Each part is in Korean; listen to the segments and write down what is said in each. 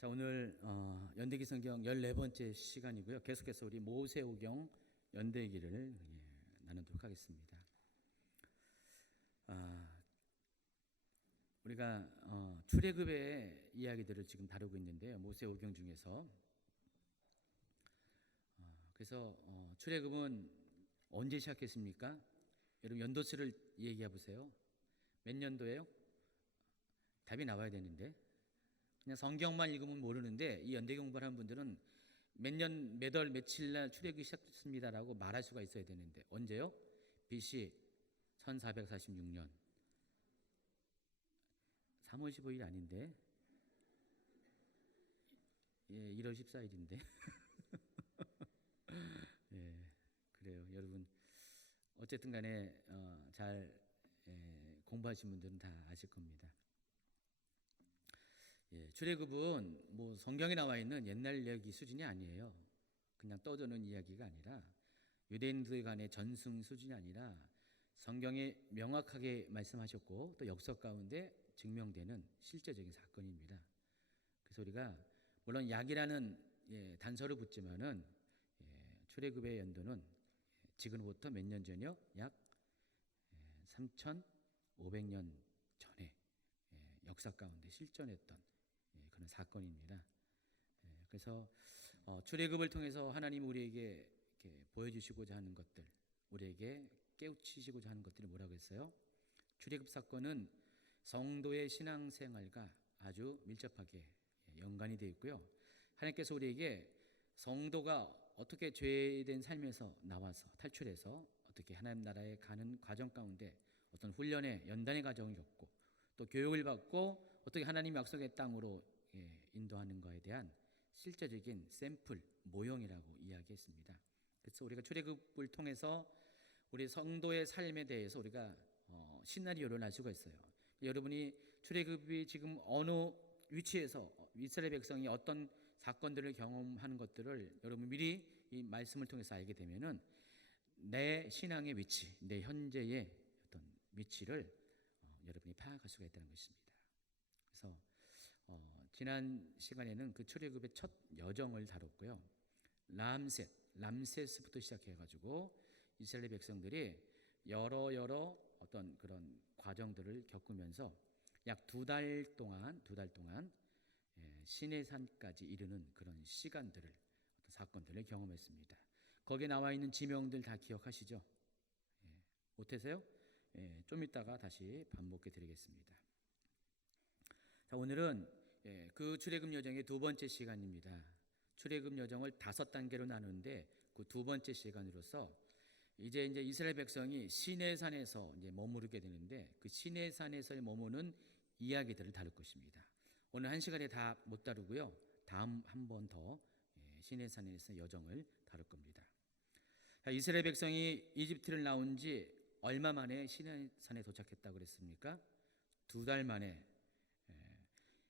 자, 오늘 연대기 성경 14번째 시간이고요. 계속해서 우리 모세오경 연대기를 나누도록 하겠습니다. 우리가 출애굽의 이야기들을 지금 다루고 있는데요. 모세오경 중에서 그래서 출애굽은 언제 시작했습니까? 여러분 연도수를 얘기해 보세요. 몇 년도예요? 답이 나와야 되는데 그냥 성경만 읽으면 모르는데 이 연대 공부를 하는 분들은 몇 년, 몇 월, 며칠 날 출애굽이 시작됐습니다라고 말할 수가 있어야 되는데 언제요? BC 1446년 3월 15일 아닌데 1월 14일인데 그래요. 여러분 어쨌든 간에 잘 공부하신 분들은 다 아실 겁니다. 출애굽은 뭐 성경에 나와 있는 옛날 이야기 수준이 아니에요. 그냥 떠도는 이야기가 아니라 유대인들 간의 전승 수준이 아니라 성경에 명확하게 말씀하셨고 또 역사 가운데 증명되는 실제적인 사건입니다. 그래서 우리가 물론 약이라는 단서를 붙지만은 출애굽의 연도는 지금부터 몇 년 전이요? 약 3,500년 전에 역사 가운데 실존했던 그런 사건입니다. 그래서 출애굽을 통해서 하나님 우리에게 이렇게 보여주시고자 하는 것들, 우리에게 깨우치시고자 하는 것들이 뭐라고 했어요? 출애굽 사건은 성도의 신앙생활과 아주 밀접하게 연관이 되어 있고요. 하나님께서 우리에게 성도가 어떻게 죄된 삶에서 나와서 탈출해서 어떻게 하나님 나라에 가는 과정 가운데 어떤 훈련의 연단의 과정을 겪고 또 교육을 받고 어떻게 하나님 약속의 땅으로 인도하는 것에 대한 실제적인 샘플, 모형이라고 이야기했습니다. 그래서 우리가 출애굽을 통해서 우리 성도의 삶에 대해서 우리가 시나리오를 알 수가 있어요. 여러분이 출애굽이 지금 어느 위치에서 이스라엘 백성이 어떤 사건들을 경험하는 것들을 여러분 미리 이 말씀을 통해서 알게 되면은 내 신앙의 위치, 내 현재의 어떤 위치를 여러분이 파악할 수가 있다는 것입니다. 그래서 지난 시간에는 그 출애굽의 첫 여정을 다뤘고요. 람세스부터 시작해가지고 이스라엘 백성들이 여러 어떤 그런 과정들을 겪으면서 약 두 달 동안 시내산까지 이르는 그런 시간들을 어떤 사건들을 경험했습니다. 거기에 나와 있는 지명들 다 기억하시죠? 못해서요? 좀 이따가 다시 반복해 드리겠습니다. 자, 오늘은 그 출애굽 여정의 두 번째 시간입니다. 출애굽 여정을 5단계로 나누는데 그 두 번째 시간으로서 이제 이스라엘 백성이 시내산에서 이제 머무르게 되는데 그 시내산에서의 머무는 이야기들을 다룰 것입니다. 오늘 한 시간에 다 못 다루고요. 다음 한 번 더 시내산에서 여정을 다룰 겁니다. 자, 이스라엘 백성이 이집트를 나온 지 얼마 만에 시내산에 도착했다고 그랬습니까? 2달 만에.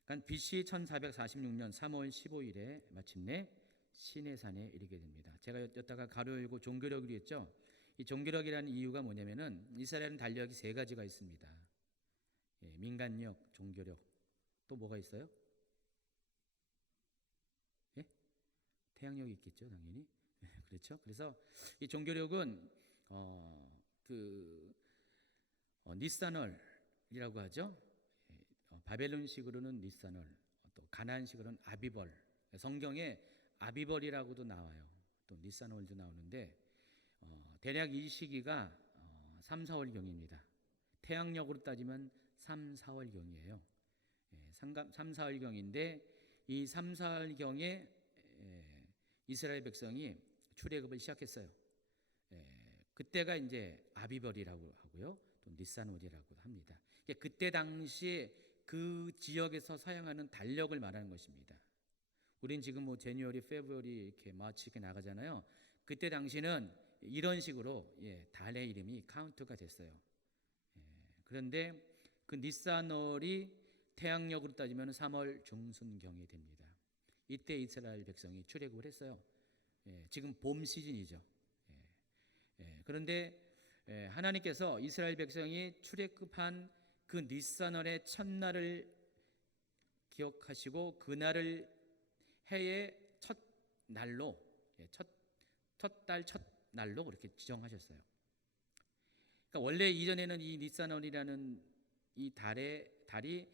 그러니까 BC 1446년 3월 15일에 마침내 시내산에 이르게 됩니다. 제가 여기다가 가로 열고 종교력을 했죠. 이 종교력이라는 이유가 뭐냐면은 이스라엘은 달력이 3가지가 있습니다. 민간력, 종교력, 또 뭐가 있어요? 태양력이 있겠죠, 당연히. 그렇죠. 그래서 이 종교력은 니사널이라고 하죠. 바벨론식으로는 니사널, 또 가나안식으로는 아비벌. 성경에 아비벌이라고도 나와요. 또 니사널도 나오는데 대략 이 시기가 3, 4월경입니다. 태양력으로 따지면 3, 4월경이에요. 3, 4월경인데 이 3, 4월경에 이스라엘 백성이 출애굽을 시작했어요. 그때가 이제 아비벌이라고 하고요. 또 니사놀이라고 합니다. 그때 당시 그 지역에서 사용하는 달력을 말하는 것입니다. 우린 지금 뭐 제니어리, 페브러리 이렇게 마치 이렇게 나가잖아요. 그때 당시는 이런 식으로 달의 이름이 카운트가 됐어요. 그런데 그 니사놀이 태양력으로 따지면 3월 중순경이 됩니다. 이때 이스라엘 백성이 출애굽을 했어요. 지금 봄 시즌이죠. 그런데 하나님께서 이스라엘 백성이 출애굽한 그 니사널의 첫날을 기억하시고 그날을 해의 첫 날로, 첫 달 첫 날로 그렇게 지정하셨어요. 그러니까 원래 이전에는 이 니산월이라는 이 달이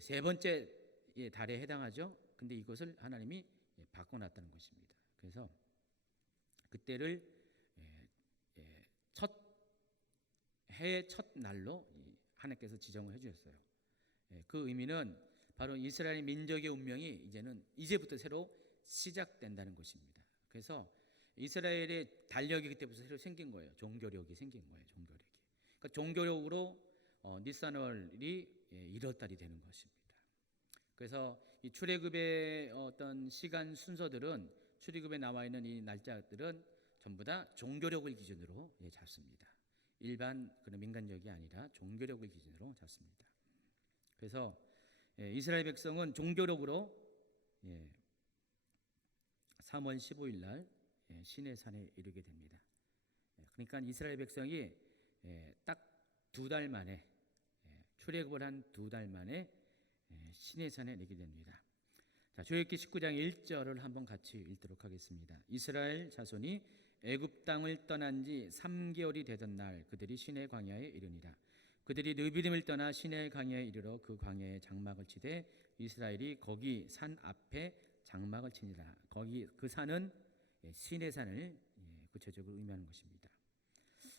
세 번째 달에 해당하죠. 근데 이것을 하나님이 바꿔놨다는 것입니다. 그래서 그때를 첫 해의 첫 날로 하나님께서 지정을 해주셨어요. 그 의미는 바로 이스라엘 민족의 운명이 이제부터 새로 시작된다는 것입니다. 그래서 이스라엘의 달력이 그때부터 새로 생긴 거예요. 종교력이 생긴 거예요. 종교력이. 그러니까 종교력으로 니산월이 1월달이 되는 것입니다. 그래서 이 출애굽의 어떤 시간 순서들은 출애굽에 나와 있는 이 날짜들은 전부 다 종교력을 기준으로 잡습니다. 일반 그런 민간력이 아니라 종교력을 기준으로 잡습니다. 그래서 이스라엘 백성은 종교력으로 3월 15일 날 시내산에 이르게 됩니다. 그러니까 이스라엘 백성이 딱 2달 만에 출애굽을 한 2달 만에 시내산에 이르게 됩니다. 자, 출애굽기 19장 1절을 한번 같이 읽도록 하겠습니다. 이스라엘 자손이 애굽 땅을 떠난 지 3개월이 되던 날 그들이 시내 광야에 이르니라. 그들이 르비딤을 떠나 시내 광야에 이르러 그 광야에 장막을 치되 이스라엘이 거기 산 앞에 장막을 치니라. 거기 그 산은 시내산을 구체적으로 의미하는 것입니다.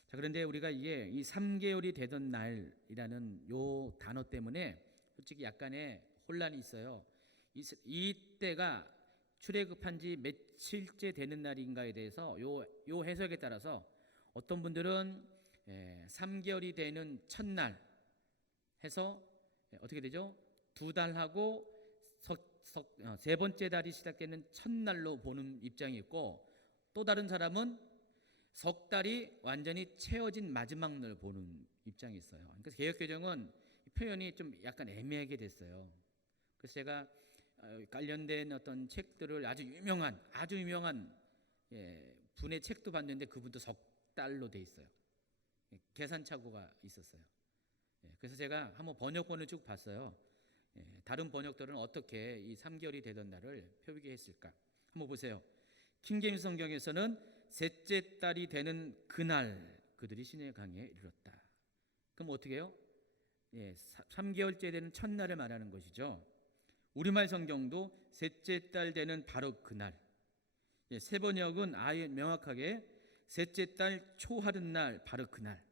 자, 그런데 우리가 이게 이 3개월이 되던 날이라는 요 단어 때문에 솔직히 약간의 혼란이 있어요. 이때가 출애굽한 지 며칠째 되는 날인가에 대해서 요 해석에 따라서 어떤 분들은 3개월이 되는 첫날 해서 어떻게 되죠? 2달하고 세 번째 달이 시작되는 첫날로 보는 입장이 있고, 또 다른 사람은 석 달이 완전히 채워진 마지막 날 보는 입장이 있어요. 그러니까 개역개정은 표현이 좀 약간 애매하게 됐어요. 그래서 제가 관련된 어떤 책들을 아주 유명한 분의 책도 봤는데 그분도 석 달로 돼 있어요. 계산착오가 있었어요. 그래서 제가 한번 번역본을 쭉 봤어요. 다른 번역들은 어떻게 이 3개월이 되던 날을 표기했을까? 한번 보세요. 킹제임스 성경에서는 셋째 달이 되는 그날 그들이 시내 강에 이르렀다. 그럼 어떻게 해요? 3개월째 되는 첫날을 말하는 것이죠. 우리말 성경도 셋째 달 되는 바로 그날. 세 번역은 아예 명확하게 셋째 달 초하룻날 바로 그날.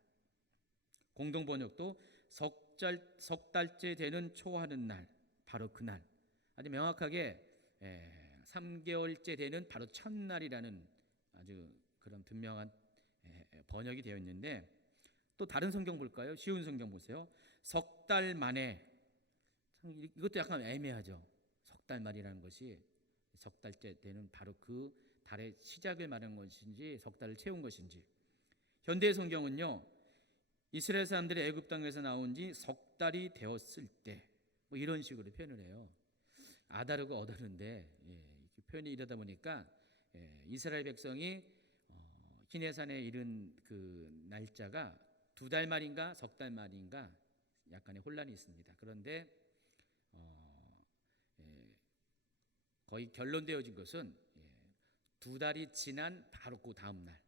공동 번역도 석 달째 되는 초하룻날 바로 그날. 아주 명확하게 3개월째 되는 바로 첫날이라는 아주 그런 분명한 번역이 되어 있는데, 또 다른 성경 볼까요? 쉬운 성경 보세요. 석 달 만에. 이것도 약간 애매하죠. 석 달 만이라는 것이 석 달째 되는 바로 그 달의 시작을 말하는 것인지 석 달을 채운 것인지. 현대 성경은요, 이스라엘 사람들이 애굽 땅에서 나온 지 석 달이 되었을 때 뭐 이런 식으로 표현을 해요. 아다르고 어다른데 표현이 이러다 보니까 이스라엘 백성이 시내산에 이른 그 날짜가 2달 말인가 석 달 말인가 약간의 혼란이 있습니다. 그런데 거의 결론되어진 것은 2달이 지난 바로 그 다음 날.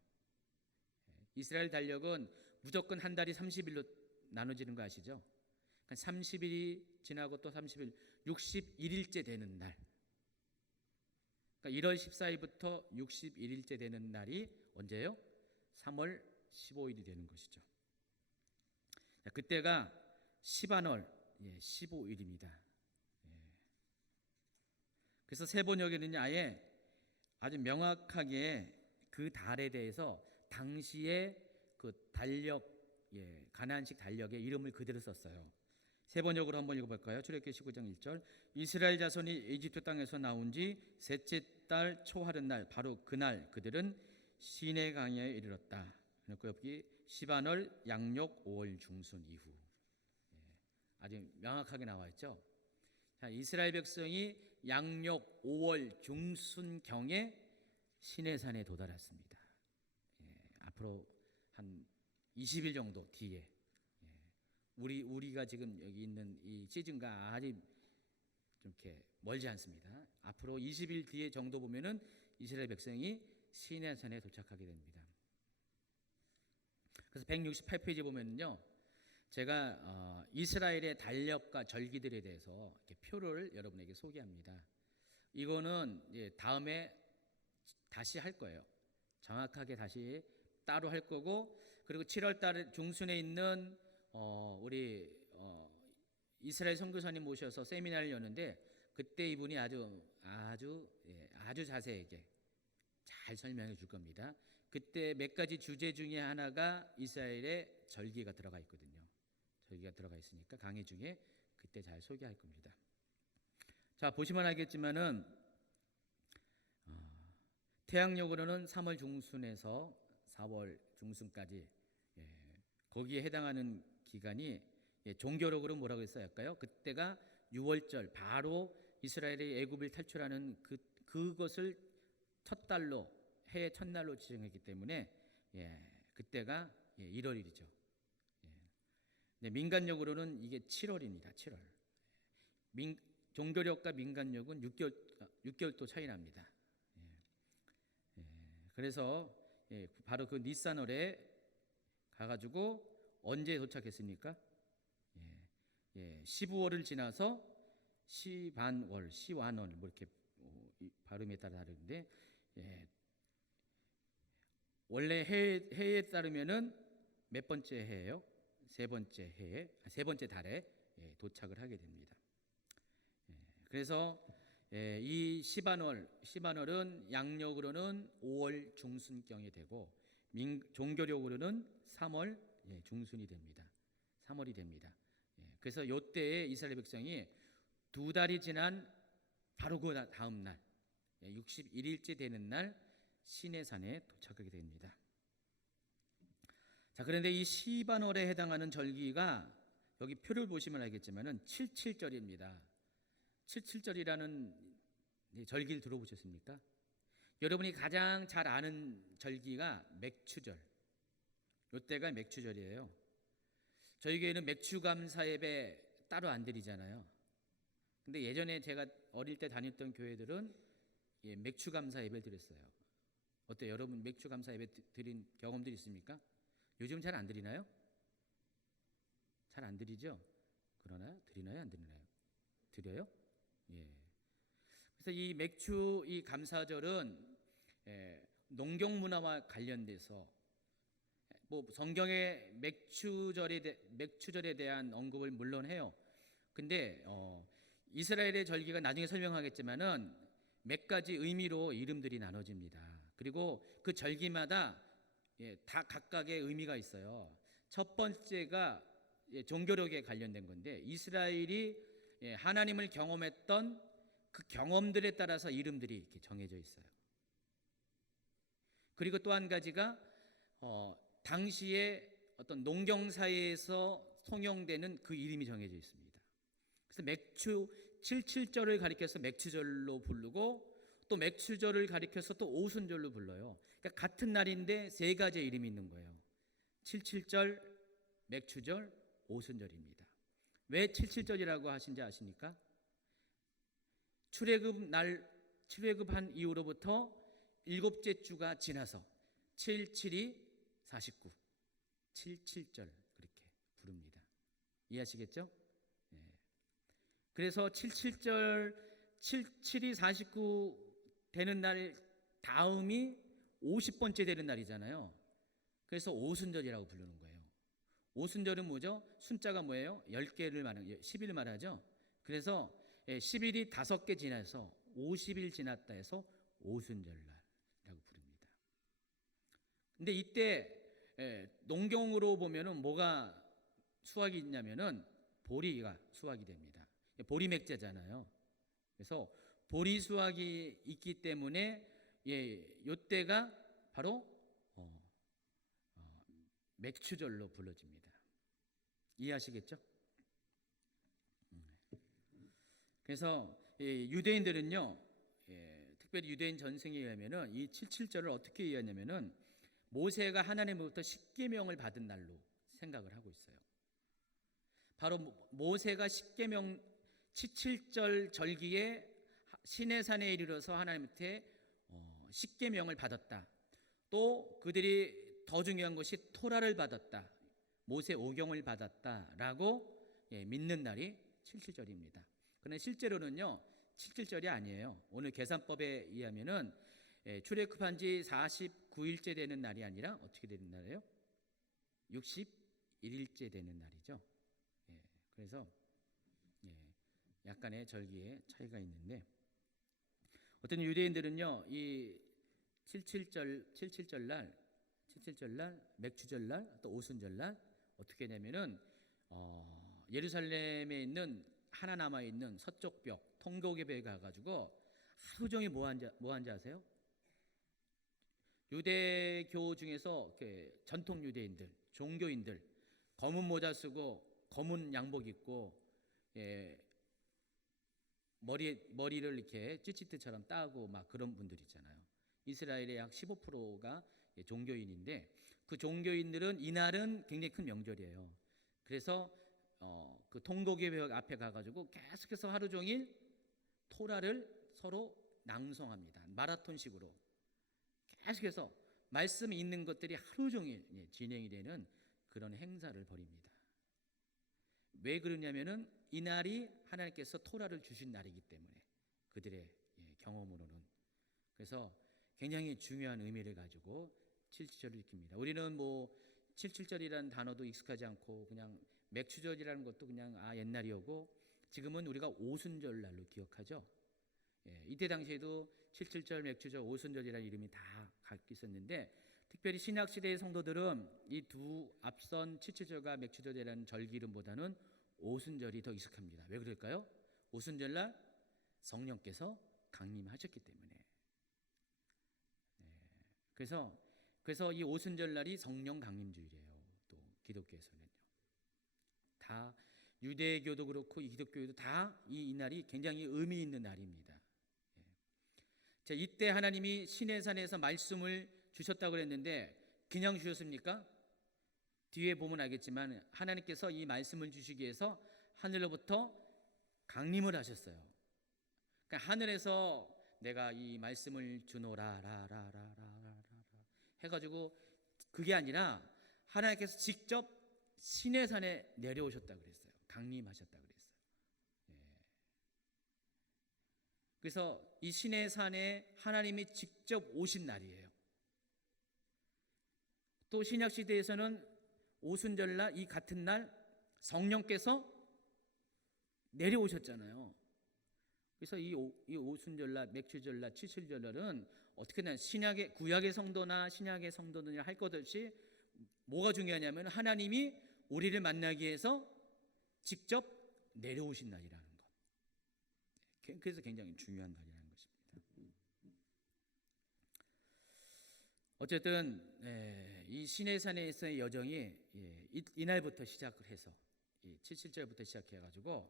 이스라엘 달력은 무조건 한 달이 30일로 나눠지는 거 아시죠? 그러니까 30일이 지나고 또 30일, 61일째 되는 날. 그러니까 1월 14일부터 61일째 되는 날이 언제예요? 3월 15일이 되는 것이죠. 그때가 시반월 15일입니다. 그래서 세 번역에는 아예 아주 명확하게 그 달에 대해서 당시의 그 달력, 가나안식 달력의 이름을 그대로 썼어요. 세 번역으로 한번 읽어볼까요? 출애굽기 19장 1절. 이스라엘 자손이 이집트 땅에서 나온 지 셋째 달 초하룻날 바로 그날 그들은 시내 강야에 이르렀다. 여기 시반월 양력 5월 중순 이후. 아주 명확하게 나와 있죠. 자, 이스라엘 백성이 양력 5월 중순경에 시내산에 도달했습니다. 앞으로 한 20일 정도 뒤에 우리가 지금 여기 있는 이 시즌과 아주 좀 이렇게 멀지 않습니다. 앞으로 20일 뒤에 정도 보면은 이스라엘 백성이 시내산에 도착하게 됩니다. 그래서 168페이지 보면은요, 제가 이스라엘의 달력과 절기들에 대해서 이렇게 표를 여러분에게 소개합니다. 이거는 다음에 다시 할 거예요. 정확하게 다시 따로 할 거고, 그리고 7월 달 중순에 있는 우리 이스라엘 선교사님 모셔서 세미나를 여는데, 그때 이분이 아주 자세하게 잘 설명해 줄 겁니다. 그때 몇 가지 주제 중에 하나가 이스라엘의 절기가 들어가 있거든요. 절기가 들어가 있으니까 강의 중에 그때 잘 소개할 겁니다. 자, 보시면 알겠지만은 태양력으로는 3월 중순에서 4월 중순까지, 거기에 해당하는 기간이, 종교력으로 뭐라고 했어야 할까요? 그때가 6월절, 바로 이스라엘이 애굽을 탈출하는 그것을 첫 달로, 해의 첫날로 지정했기 때문에 그때가 1월이죠. 민간력으로는 이게 7월입니다. 7월. 종교력과 민간력은 6개월 또 차이 납니다. 그래서 바로 그 니산월에 가가지고 언제 도착했습니까? 15월을 지나서 시반월, 시완월, 뭐 이렇게 발음에 따라 다른데, 원래 해에 따르면은 몇 번째 해예요? 세 번째 달에 도착을 하게 됩니다. 그래서 이 시반월은 양력으로는 5월 중순경이 되고, 종교력으로는 3월 중순이 됩니다. 3월이 됩니다. 그래서 이때에 이스라엘 백성이 2달이 지난 바로 그 다음 날, 61일째 되는 날 시내산에 도착하게 됩니다. 자, 그런데 이 시반월에 해당하는 절기가 여기 표를 보시면 알겠지만은 77절입니다. 77절이라는 절기를 들어보셨습니까? 여러분이 가장 잘 아는 절기가 맥추절. 이때가 맥추절이에요. 저희 교회는 맥추감사 예배 따로 안 드리잖아요. 근데 예전에 제가 어릴 때 다녔던 교회들은 맥추감사 예배를 드렸어요. 어때요? 여러분 맥추감사 예배 드린 경험들이 있습니까? 요즘 잘 안 드리나요? 잘 안 드리죠? 그러나 드리나요? 안 드리나요? 드려요? 그래서 이 맥추 이 감사절은 농경 문화와 관련돼서 뭐 성경에 맥추절에 대한 언급을 물론 해요. 근데 이스라엘의 절기가 나중에 설명하겠지만은 몇 가지 의미로 이름들이 나눠집니다. 그리고 그 절기마다 다 각각의 의미가 있어요. 첫 번째가 종교력에 관련된 건데, 이스라엘이 하나님을 경험했던 그 경험들에 따라서 이름들이 이렇게 정해져 있어요. 그리고 또 한 가지가 당시에 어떤 농경사회에서 통용되는 그 이름이 정해져 있습니다. 그래서 맥추 77절을 가리켜서 맥추절로 부르고, 또 맥추절을 가리켜서 또 오순절로 불러요. 그러니까 같은 날인데 세 가지의 이름이 있는 거예요. 77절, 맥추절, 오순절입니다. 왜 77절이라고 하신지 아십니까? 출애굽한 이후로부터 7째 주가 지나서 77이 49, 77절 그렇게 부릅니다. 이해하시겠죠? 그래서 77이 49 되는 날 다음이 50번째 되는 날이잖아요. 그래서 오순절이라고 부르는 거예요. 오순절은 뭐죠? 숫자가 뭐예요? 10개를 말하는, 10일 말하죠. 그래서 10일이 5개 지나서 50일 지났다 해서 오순절날이라고 부릅니다. 근데 이때 농경으로 보면은 뭐가 수확이 있냐면은 보리가 수확이 됩니다. 보리맥자잖아요. 그래서 보리 수확이 있기 때문에 이때가 바로 맥추절로 불러집니다. 이해하시겠죠? 그래서 유대인들은요, 특별히 유대인 전승에 의하면은 이 77절을 어떻게 이해하냐면은 모세가 하나님으로부터 십계명을 받은 날로 생각을 하고 있어요. 바로 모세가 칠칠절 절기에 시내산에 이르러서 하나님한테 십계명을 받았다. 또 그들이 더 중요한 것이 토라를 받았다. 모세 오경을 받았다라고 믿는 날이 칠칠절입니다. 그런데 실제로는요, 칠칠절이 아니에요. 오늘 계산법에 의하면은 출애굽한 지 49일째 되는 날이 아니라 어떻게 되는 날이에요? 61일째 되는 날이죠. 그래서 약간의 절기에 차이가 있는데, 어떤 유대인들은요, 이 칠칠절날, 맥주절날, 또 오순절날 어떻게 하냐면은 예루살렘에 있는 하나 남아 있는 서쪽 벽, 통곡의 벽에 가가지고 하루 종일 뭐 한지 아세요? 유대교 중에서 전통 유대인들, 종교인들, 검은 모자 쓰고 검은 양복 입고 머리를 이렇게 찌찌트처럼 따고 막 그런 분들 있잖아요. 이스라엘의 약 15%가 종교인인데, 그 종교인들은 이날은 굉장히 큰 명절이에요. 그래서 그 통곡의 벽 앞에 가가지고 계속해서 하루 종일 토라를 서로 낭송합니다. 마라톤식으로 계속해서 말씀이 있는 것들이 하루 종일 진행이 되는 그런 행사를 벌입니다. 왜 그러냐면은 이날이 하나님께서 토라를 주신 날이기 때문에, 그들의 경험으로는. 그래서 굉장히 중요한 의미를 가지고 칠칠절을 지킵니다. 우리는 뭐 칠칠절이라는 단어도 익숙하지 않고 그냥 맥추절이라는 것도 그냥 옛날이었고, 지금은 우리가 오순절날로 기억하죠. 이때 당시에도 칠칠절, 맥추절, 오순절이라는 이름이 다 갖고 있었는데, 특별히 신약 시대의 성도들은 이 두 앞선 칠칠절과 맥추절이라는 절기 이름보다는 오순절이 더 익숙합니다. 왜 그럴까요? 오순절날 성령께서 강림하셨기 때문에. 그래서 이 오순절날이 성령 강림주일이에요. 또 기독교에서는요. 다 유대교도 그렇고 기독교도 다 이 날이 굉장히 의미 있는 날입니다. 자, 이때 하나님이 시내산에서 말씀을 주셨다고 그랬는데 그냥 주셨습니까? 뒤에 보면 알겠지만 하나님께서 이 말씀을 주시기 위해서 하늘로부터 강림을 하셨어요. 그러니까 하늘에서 내가 이 말씀을 주노라 라라라라라라 해가지고 그게 아니라 하나님께서 직접 시내산에 내려오셨다 그랬어요. 강림하셨다 그랬어요. 그래서 이 시내산에 하나님이 직접 오신 날이에요. 또 신약 시대에서는 오순절날, 이 같은 날 성령께서 내려오셨잖아요. 그래서 이 오순절날, 맥추절날, 칠칠절날은 어떻게 되나 신약의 구약의 성도나 신약의 성도들이 할 것 없이 뭐가 중요하냐면 하나님이 우리를 만나기 위해서 직접 내려오신 날이라는 것. 그래서 굉장히 중요한 날이라는 것입니다. 어쨌든 이 시내산에서의 여정이 이날부터 시작을 해서 77절부터 시작해가지고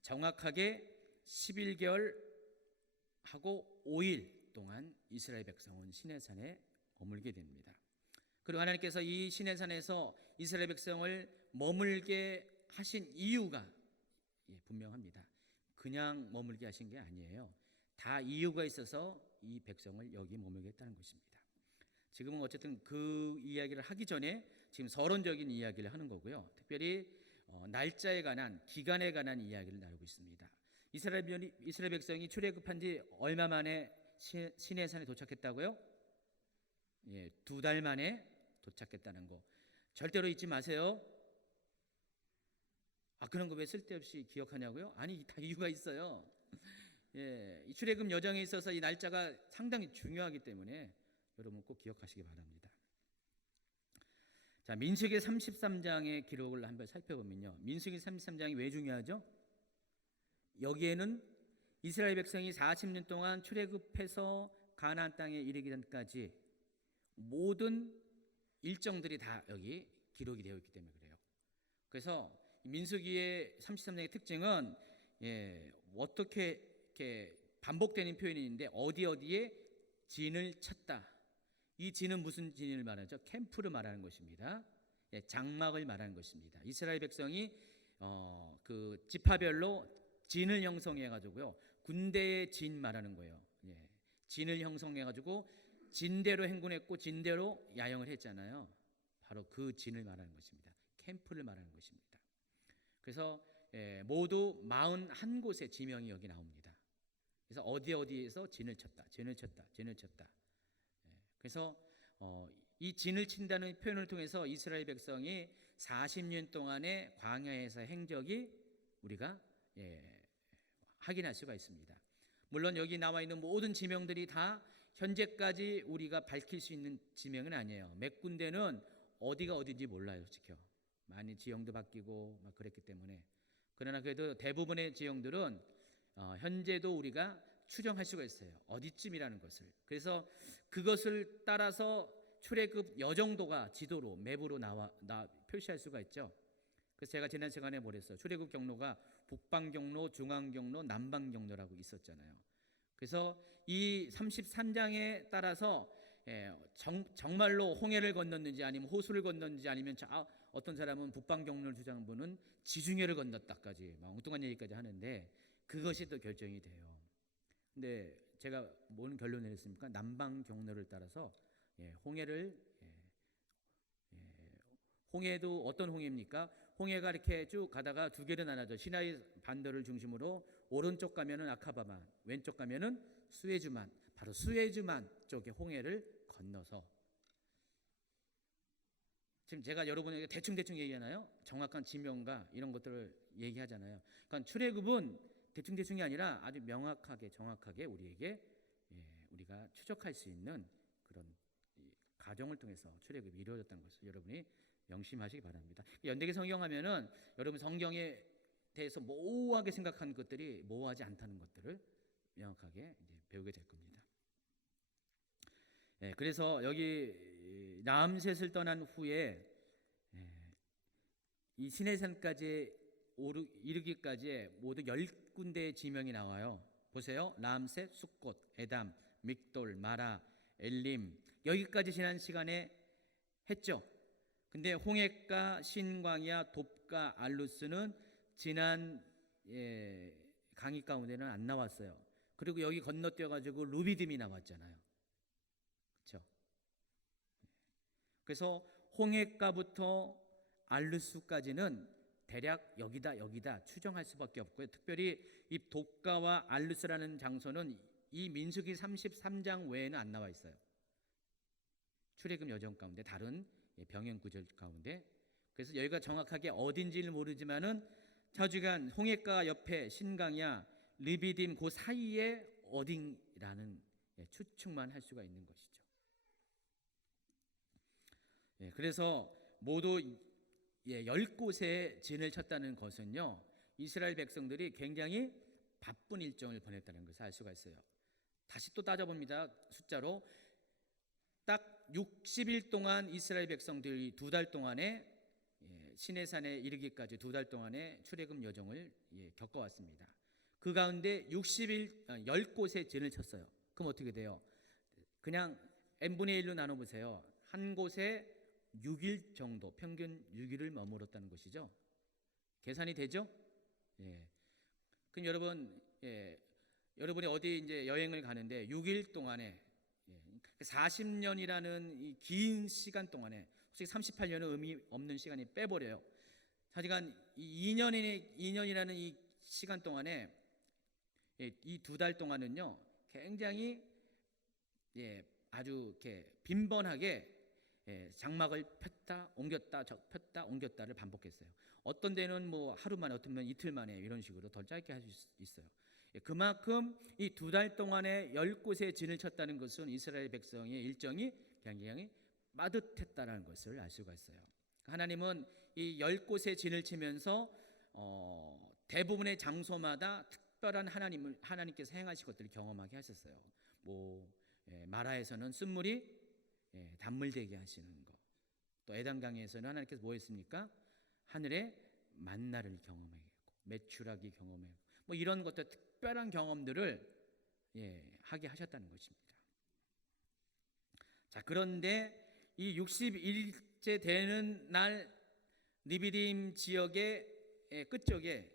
정확하게 11개월 하고 5일 동안 이스라엘 백성은 시내산에 머물게 됩니다. 그리고 하나님께서 이 시내산에서 이스라엘 백성을 머물게 하신 이유가 분명합니다. 그냥 머물게 하신 게 아니에요. 다 이유가 있어서 이 백성을 여기 머물게 했다는 것입니다. 지금은 어쨌든 그 이야기를 하기 전에 지금 서론적인 이야기를 하는 거고요. 특별히 날짜에 관한, 기간에 관한 이야기를 나누고 있습니다. 이스라엘 백성이 출애굽한 지 얼마 만에 시내산에 도착했다고요? 2달 만에 도착했다는 거 절대로 잊지 마세요. 그런 거 왜 쓸데없이 기억하냐고요? 아니, 다 이유가 있어요. 이 출애굽 여정에 있어서 이 날짜가 상당히 중요하기 때문에 여러분 꼭 기억하시기 바랍니다. 자, 민수기 33장의 기록을 한번 살펴보면요. 민수기 33장이 왜 중요하죠? 여기에는 이스라엘 백성이 40년 동안 출애굽해서 가나안 땅에 이르기 전까지 모든 일정들이 다 여기 기록이 되어 있기 때문에 그래요. 그래서 민수기의 33장의 특징은 어떻게 이렇게 반복되는 표현이 있는데 어디에 진을 쳤다. 이 진은 무슨 진을 말하죠? 캠프를 말하는 것입니다. 장막을 말하는 것입니다. 이스라엘 백성이 그 지파별로 진을 형성해 가지고요. 군대의 진 말하는 거예요. 예. 진을 형성해 가지고 진대로 행군했고 진대로 야영을 했잖아요. 바로 그 진을 말하는 것입니다. 캠프를 말하는 것입니다. 그래서 모두 41곳의 지명이 여기 나옵니다. 그래서 어디에서 진을 쳤다. 그래서 이 진을 친다는 표현을 통해서 이스라엘 백성이 40년 동안의 광야에서 행적이 우리가 확인할 수가 있습니다. 물론 여기 나와 있는 모든 지명들이 다 현재까지 우리가 밝힐 수 있는 지명은 아니에요. 몇 군데는 어디가 어딘지 몰라요, 지켜. 많이 지형도 바뀌고 막 그랬기 때문에. 그러나 그래도 대부분의 지형들은 현재도 우리가 추정할 수가 있어요. 어디쯤이라는 것을. 그래서 그것을 따라서 출애굽 여정도가 지도로 맵으로 표시할 수가 있죠. 그래서 제가 지난 시간에 뭐랬어요? 출애굽 경로가 북방 경로, 중앙 경로, 남방 경로라고 있었잖아요. 그래서 이 33장에 따라서 정말로 홍해를 건넜는지 아니면 호수를 건넜는지 아니면 어떤 사람은 북방 경로를 주장하는 분은 지중해를 건넜다까지 막 엉뚱한 얘기까지 하는데 그것이 또 결정이 돼요. 근데 제가 뭔 결론을 내렸습니까? 남방 경로를 따라서 홍해도 어떤 홍해입니까? 홍해가 이렇게 쭉 가다가 두 개로 나눠져. 시나이 반도를 중심으로 오른쪽 가면은 아카바만, 왼쪽 가면은 수에즈만, 바로 수에즈만 쪽에 홍해를 건너서. 지금 제가 여러분에게 대충 얘기하나요? 정확한 지명과 이런 것들을 얘기하잖아요. 그러니까 출애굽은 대충이 아니라 아주 명확하게 정확하게 우리에게 우리가 추적할 수 있는 그런 과정을 통해서 출애굽이 이루어졌다는 것을 여러분이 명심하시기 바랍니다. 연대기 성경하면은 여러분 성경에 대해서 모호하게 생각하는 것들이 모호하지 않다는 것들을 명확하게 이제 배우게 될 겁니다. 그래서 여기 라암셋을 떠난 후에 이 시내산까지 이르기까지의 모두 10군데의 지명이 나와요. 보세요. 라암셋, 숫꽃, 에담, 믹돌, 마라, 엘림, 여기까지 지난 시간에 했죠. 근데 홍해가, 신광야, 돕가, 알루스는 지난 강의 가운데는 안 나왔어요. 그리고 여기 건너뛰어 가지고 루비딤이 나왔잖아요. 그렇죠? 그래서 홍해가부터 알루스까지는 대략 여기다 추정할 수밖에 없고요. 특별히 이 돕가와 알루스라는 장소는 이 민수기 33장 외에는 안 나와 있어요. 출애굽 여정 가운데 다른 병행 구절 가운데. 그래서 여기가 정확하게 어딘지를 모르지만은 차주간 홍해가 옆에 신강야, 르비딤 그 사이에 어딘라는 추측만 할 수가 있는 것이죠. 그래서 모두 10곳에 진을 쳤다는 것은요, 이스라엘 백성들이 굉장히 바쁜 일정을 보냈다는 것을 알 수가 있어요. 다시 또 따져봅니다. 숫자로 딱 60일 동안 이스라엘 백성들이 2달 동안에 시내산에 이르기까지 2달 동안의 출애굽 여정을 겪어왔습니다. 그 가운데 10곳에 진을 쳤어요. 그럼 어떻게 돼요? 그냥 n분의 1로 나눠보세요. 한 곳에 6일 정도, 평균 6일을 머물렀다는 것이죠. 계산이 되죠? 그럼 여러분이 어디 이제 여행을 가는데 6일 동안에 40년이라는 이 긴 시간 동안에, 솔직히 38년은 의미 없는 시간이 빼버려요. 하지만 이 2년이라는 이 시간 동안에 이 2달 동안은요 굉장히 아주 이렇게 빈번하게 장막을 폈다 옮겼다 폈다 옮겼다를 반복했어요. 어떤 데는 뭐 하루 만에, 어떤 데는 이틀 만에 이런 식으로 더 짧게 할 수 있어요. 그만큼 이 2달 동안에 10곳에 진을 쳤다는 것은 이스라엘 백성의 일정이 굉장히 빠듯했다는 것을 알 수가 있어요. 하나님은 이 10곳에 진을 치면서 대부분의 장소마다 특별한 하나님께서 행하신 것들을 경험하게 하셨어요. 마라에서는 쓴물이 단물 되게 하시는 것, 또 에담강에서는 하나님께서 뭐 했습니까? 하늘의 만나를 경험하게 했고 메추라기 경험하고 이런 것들, 특별한 경험들을 하게 하셨다는 것입니다. 자, 그런데 이 60일째 되는 날 리비딤 지역의 끝쪽에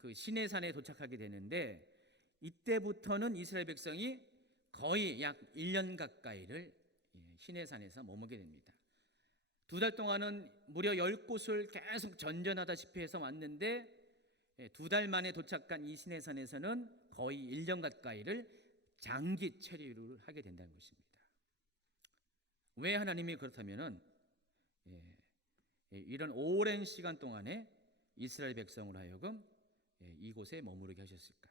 그 시내산에 도착하게 되는데 이때부터는 이스라엘 백성이 거의 약 1년 가까이를 시내산에서 머물게 됩니다. 2달 동안은 무려 10곳을 계속 전전하다시피 해서 왔는데 2달 만에 도착한 이 시내산에서는 거의 1년 가까이를 장기 체류를 하게 된다는 것입니다. 왜 하나님이 그렇다면은 이런 오랜 시간 동안에 이스라엘 백성으로 하여금 이곳에 머무르게 하셨을까?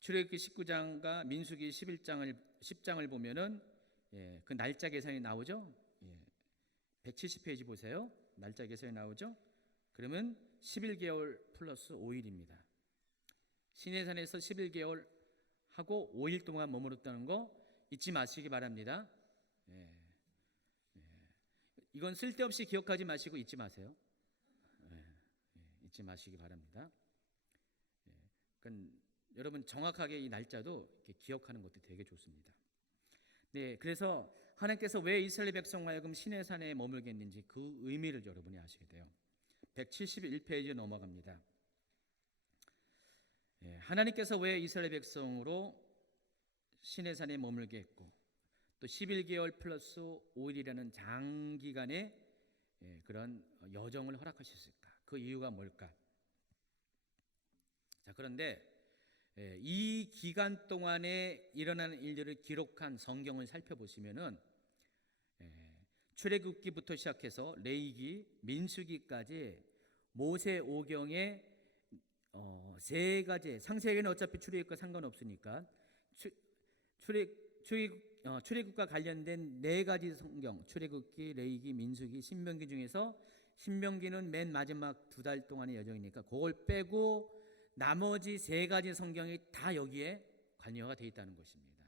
출애굽기 19장과 민수기 10장을 보면은 그 날짜 계산이 나오죠. 170페이지 보세요. 날짜 계산이 나오죠. 그러면 11개월 플러스 5일입니다. 시내산에서 11개월 하고 5일 동안 머물렀다는 거 잊지 마시기 바랍니다. 이건 쓸데없이 기억하지 마시고 잊지 마세요. 잊지 마시기 바랍니다. 그러니까 여러분 정확하게 이 날짜도 이렇게 기억하는 것도 되게 좋습니다. 네, 그래서 하나님께서 왜 이스라엘 백성과 하여금 시내산에 머물게 했는지 그 의미를 여러분이 아셔야 돼요. 171페이지 넘어갑니다. 하나님께서 왜 이스라엘 백성으로 시내산에 머물게 했고 또 11개월 플러스 5일이라는 장기간의 그런 여정을 허락하셨을까? 그 이유가 뭘까? 자, 그런데 이 기간 동안에 일어나는 일들을 기록한 성경을 살펴보시면은 출애굽기부터 시작해서 레위기, 민수기까지 모세오경의 세 가지, 창세기는 어차피 출애굽과 상관없으니까 출애굽과 관련된 네 가지 성경, 출애굽기, 레위기, 민수기, 신명기 중에서 신명기는 맨 마지막 2달 동안의 여정이니까 그걸 빼고 나머지 세 가지 성경이 다 여기에 관여가 되어 있다는 것입니다.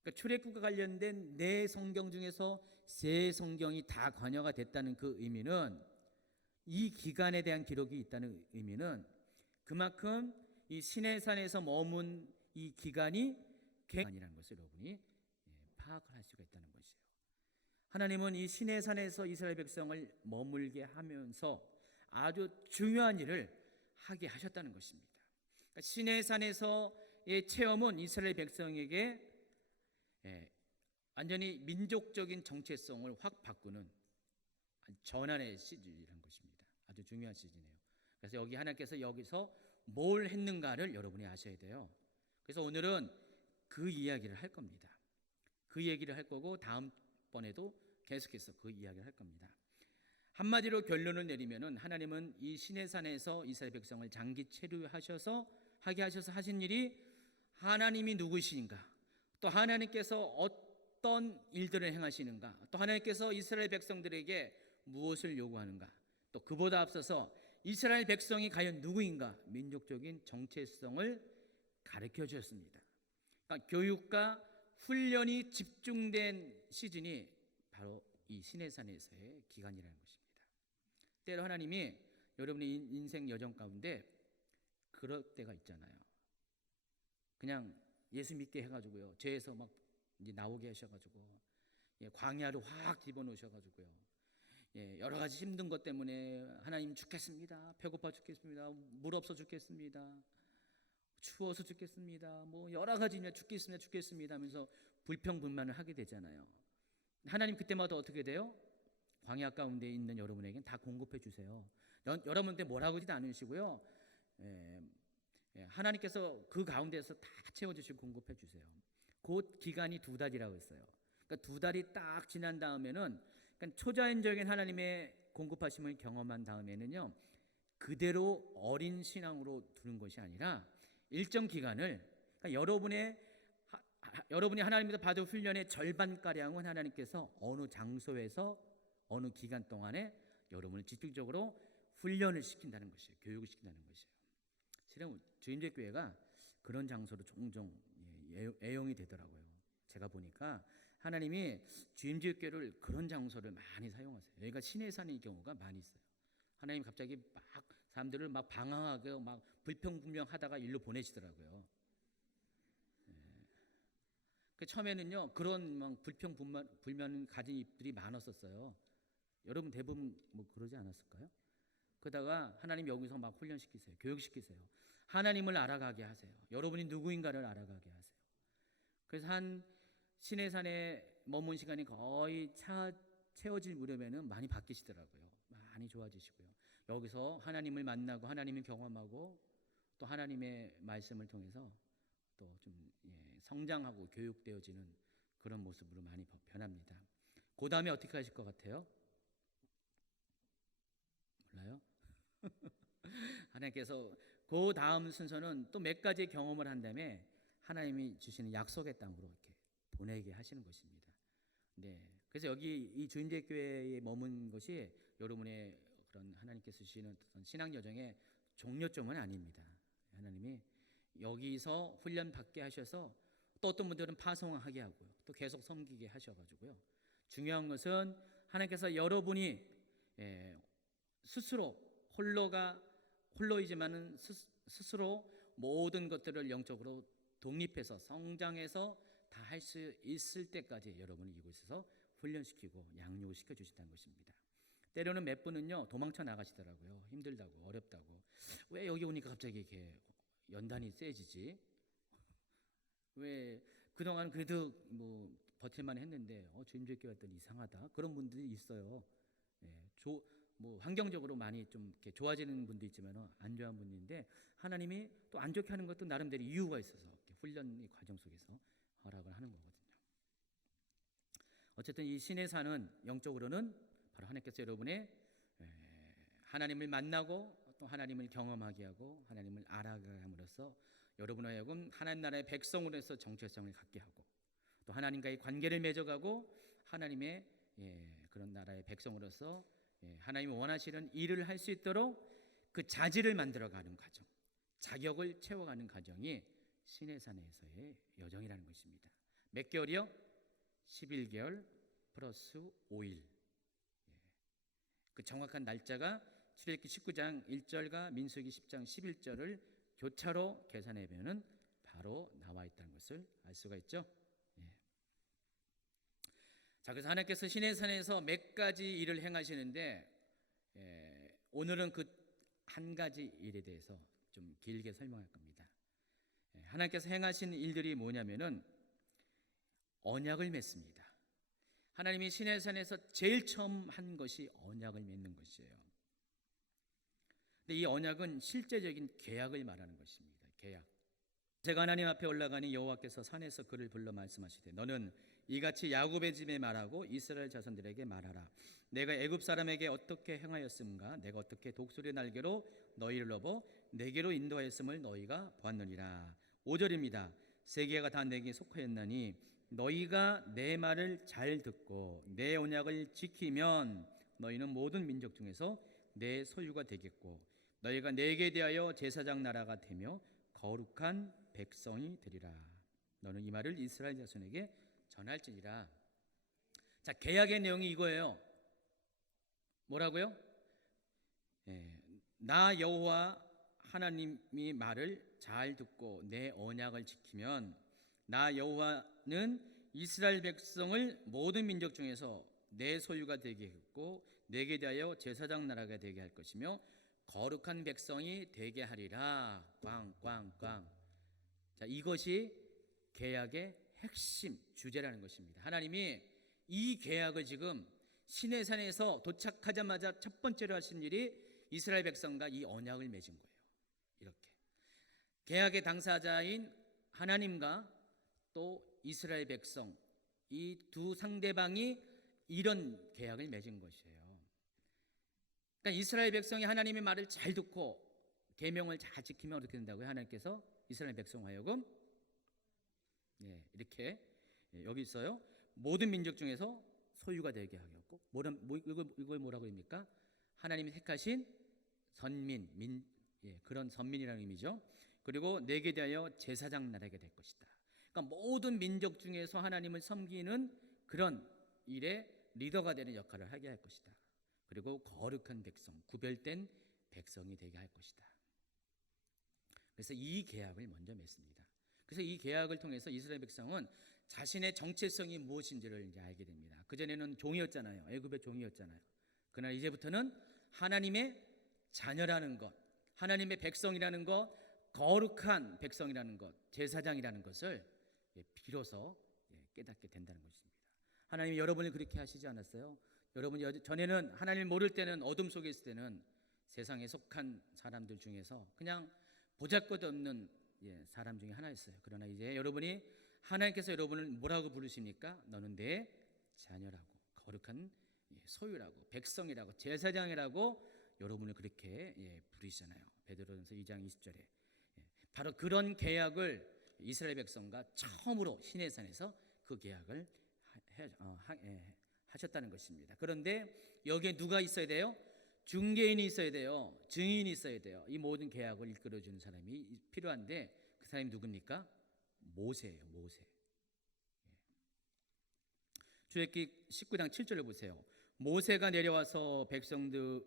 그러니까 출애굽과 관련된 네 성경 중에서 세 성경이 다 관여가 됐다는 그 의미는, 이 기간에 대한 기록이 있다는 의미는 그만큼 이 시내산에서 머문 이 기간이 기간이라는 것을 여러분이 파악을 할 수가 있다는 것이에요. 하나님은 이 시내산에서 이스라엘 백성을 머물게 하면서 아주 중요한 일을 하게 하셨다는 것입니다. 그러니까 시내산에서의 체험은 이스라엘 백성에게 완전히 민족적인 정체성을 확 바꾸는 전환의 시즌이라는 것입니다. 아주 중요한 시즌이에요. 그래서 여기 하나님께서 여기서 뭘 했는가를 여러분이 아셔야 돼요. 그래서 오늘은 그 이야기를 할 겁니다. 그 얘기를 할 거고 다음번에도 계속해서 그 이야기를 할 겁니다. 한마디로 결론을 내리면은 하나님은 이 시내산에서 이스라엘 백성을 장기 체류하셔서 하게 하셔서 하신 일이, 하나님이 누구신가, 또 하나님께서 어떤 일들을 행하시는가, 또 하나님께서 이스라엘 백성들에게 무엇을 요구하는가, 또 그보다 앞서서 이스라엘 백성이 과연 누구인가, 민족적인 정체성을 가르쳐 주셨습니다. 그러니까 교육과 훈련이 집중된 시즌이 바로 이 시내산에서의 기간이라는 것입니다. 때로 하나님이 여러분의 인생 여정 가운데 그럴 때가 있잖아요. 그냥 예수 믿게 해가지고요, 죄에서 막 이제 나오게 하셔가지고 광야로 확 집어넣으셔가지고요, 여러 가지 힘든 것 때문에 하나님 죽겠습니다, 배고파 죽겠습니다, 물 없어 죽겠습니다, 추워서 죽겠습니다, 뭐 여러 가지 죽겠습니다 하면서 불평불만을 하게 되잖아요. 하나님 그때마다 어떻게 돼요? 광야 가운데 있는 여러분에게는 다 공급해 주세요. 여러분한테 뭐라고 하지도 않으시고요, 하나님께서 그 가운데서 다 채워주시고 공급해 주세요. 곧 기간이 2달이라고 했어요. 그러니까 2달이 딱 지난 다음에는, 그러니까 초자연적인 하나님의 공급하심을 경험한 다음에는요, 그대로 어린 신앙으로 두는 것이 아니라 일정 기간을, 그러니까 여러분이 하나님께서 받은 훈련의 절반가량은 하나님께서 어느 장소에서 어느 기간 동안에 여러분을 집중적으로 훈련을 시킨다는 것이에요. 교육을 시킨다는 것이에요. 실은 주인제 교회가 그런 장소로 종종 애용이 되더라고요. 제가 보니까 하나님이 주임제 교회를 그런 장소를 많이 사용하세요. 여기가 시내산의 경우가 많이 있어요. 하나님 갑자기 막 사람들을 막 방황하고 막 불평불명하다가 일로 보내시더라고요. 그 처음에는요, 그런 막 불평불만 가진 입들이 많았었어요. 여러분 대부분 뭐 그러지 않았을까요? 그러다가 하나님 여기서 막 훈련시키세요. 교육시키세요. 하나님을 알아가게 하세요. 여러분이 누구인가를 알아가게 하세요. 그래서 한 시내산에 머문 시간이 거의 채워질 무렵에는 많이 바뀌시더라고요. 많이 좋아지시고요. 여기서 하나님을 만나고 하나님을 경험하고 또 하나님의 말씀을 통해서 또 좀 성장하고 교육되어지는 그런 모습으로 많이 변합니다. 그 다음에 어떻게 하실 것 같아요? 몰라요? 하나님께서 그 다음 순서는 또 몇 가지 경험을 한 다음에 하나님이 주시는 약속의 땅으로 이렇게 보내게 하시는 것입니다. 네, 그래서 여기 이 주임제 교회에 머문 것이 여러분의 그런 하나님께서 주시는 어떤 신앙 여정의 종료점은 아닙니다. 하나님이 여기서 훈련 받게 하셔서 또 어떤 분들은 파송하게 하고요, 또 계속 섬기게 하셔가지고요. 중요한 것은 하나님께서 여러분이 스스로 홀로이지만은 스스로 모든 것들을 영적으로 독립해서 성장해서 다 할 수 있을 때까지 여러분을 이곳에서 훈련시키고 양육을 시켜주신다는 것입니다. 때로는 몇 분은요 도망쳐 나가시더라고요. 힘들다고, 어렵다고. 왜 여기 오니까 갑자기 이렇게 연단이 세지지? 왜 그동안 그래도 뭐 버틸만 했는데 주임절교 왔더니 이상하다, 그런 분들이 있어요. 뭐 환경적으로 많이 좀 이렇게 좋아지는 분도 있지만 안 좋아하는 분인데, 하나님이 또 안 좋게 하는 것도 나름대로 이유가 있어서 훈련의 과정 속에서 허락을 하는 거거든요. 어쨌든 이 신의 산은 영적으로는 바로 하나님께서 여러분의 하나님을 만나고 또 하나님을 경험하게 하고 하나님을 알아가게 함으로써 여러분을 하여금 하나님 나라의 백성으로서 정체성을 갖게 하고 또 하나님과의 관계를 맺어가고 하나님의 그런 나라의 백성으로서 하나님이 원하시는 일을 할 수 있도록 그 자질을 만들어가는 과정, 자격을 채워가는 과정이 신의 산에서의 여정이라는 것입니다. 몇 개월이요? 11개월 플러스 5일. 그 정확한 날짜가 출애굽기 19장 1절과 민수기 10장 11절을 교차로 계산해 보면 바로 나와 있다는 것을 알 수가 있죠. 자, 그래서 하나님께서 신의 산에서 몇 가지 일을 행하시는데 오늘은 그 한 가지 일에 대해서 좀 길게 설명할 겁니다. 하나님께서 행하신 일들이 뭐냐면은 언약을 맺습니다. 하나님이 신의 산에서 제일 처음 한 것이 언약을 맺는 것이에요. 근데 이 언약은 실제적인 계약을 말하는 것입니다. 계약. 제가 하나님 앞에 올라가니 여호와께서 산에서 그를 불러 말씀하시되 너는 이같이 야곱의 집에 말하고 이스라엘 자손들에게 말하라. 내가 애굽 사람에게 어떻게 행하였음과 내가 어떻게 독수리 날개로 너희를 넘어 내게로 인도하였음을 너희가 보았느니라. 5절입니다. 세계가 다 내게 속하였나니 너희가 내 말을 잘 듣고 내 언약을 지키면 너희는 모든 민족 중에서 내 소유가 되겠고 너희가 내게 대하여 제사장 나라가 되며 거룩한 백성이 되리라. 너는 이 말을 이스라엘 자손에게 전할지니라. 자, 계약의 내용이 이거예요. 뭐라고요? 나 여호와 하나님이 말을 잘 듣고 내 언약을 지키면 나 여호와는 이스라엘 백성을 모든 민족 중에서 내 소유가 되게 했고 내게 대하여 제사장 나라가 되게 할 것이며 거룩한 백성이 되게 하리라. 꽝꽝꽝. 자, 이것이 계약의 핵심 주제라는 것입니다. 하나님이 이 계약을 지금 시내 산에서 도착하자마자 첫 번째로 하신 일이 이스라엘 백성과 이 언약을 맺은 거예요. 이렇게 계약의 당사자인 하나님과 또 이스라엘 백성, 이 두 상대방이 이런 계약을 맺은 것이에요. 그러니까 이스라엘 백성이 하나님의 말을 잘 듣고 계명을 잘 지키면 어떻게 된다고요? 하나님께서 이스라엘 백성 하여금 이렇게 여기 있어요. 모든 민족 중에서 소유가 되게 하겠고, 이걸 뭐라고 합니까? 하나님이 택하신 선민, 그런 선민이라는 의미죠. 그리고 내게 대하여 제사장 나라가 될 것이다. 그러니까 모든 민족 중에서 하나님을 섬기는 그런 일에 리더가 되는 역할을 하게 할 것이다. 그리고 거룩한 백성, 구별된 백성이 되게 할 것이다. 그래서 이 계약을 먼저 맺습니다. 그래서 이 계약을 통해서 이스라엘 백성은 자신의 정체성이 무엇인지를 이제 알게 됩니다. 그전에는 종이었잖아요. 애굽의 종이었잖아요. 그러나 이제부터는 하나님의 자녀라는 것, 하나님의 백성이라는 것, 거룩한 백성이라는 것, 제사장이라는 것을 비로소 깨닫게 된다는 것입니다. 하나님이 여러분을 그렇게 하시지 않았어요? 여러분이 전에는 하나님을 모를 때는, 어둠 속에 있을 때는 세상에 속한 사람들 중에서 그냥 보잘것없는 사람 중에 하나였어요. 그러나 이제 여러분이, 하나님께서 여러분을 뭐라고 부르십니까? 너는 내 자녀라고, 거룩한 소유라고, 백성이라고, 제사장이라고 여러분을 그렇게 부르시잖아요. 베드로전서 2장 20절에 바로 그런 계약을 이스라엘 백성과 처음으로 시내산에서 그 계약을 하셨다는 것입니다. 그런데 여기에 누가 있어야 돼요? 중개인이 있어야 돼요. 증인이 있어야 돼요. 이 모든 계약을 이끌어주는 사람이 필요한데 그 사람이 누굽니까? 모세예요. 모세. 출애굽기 19장 7절을 보세요. 모세가 내려와서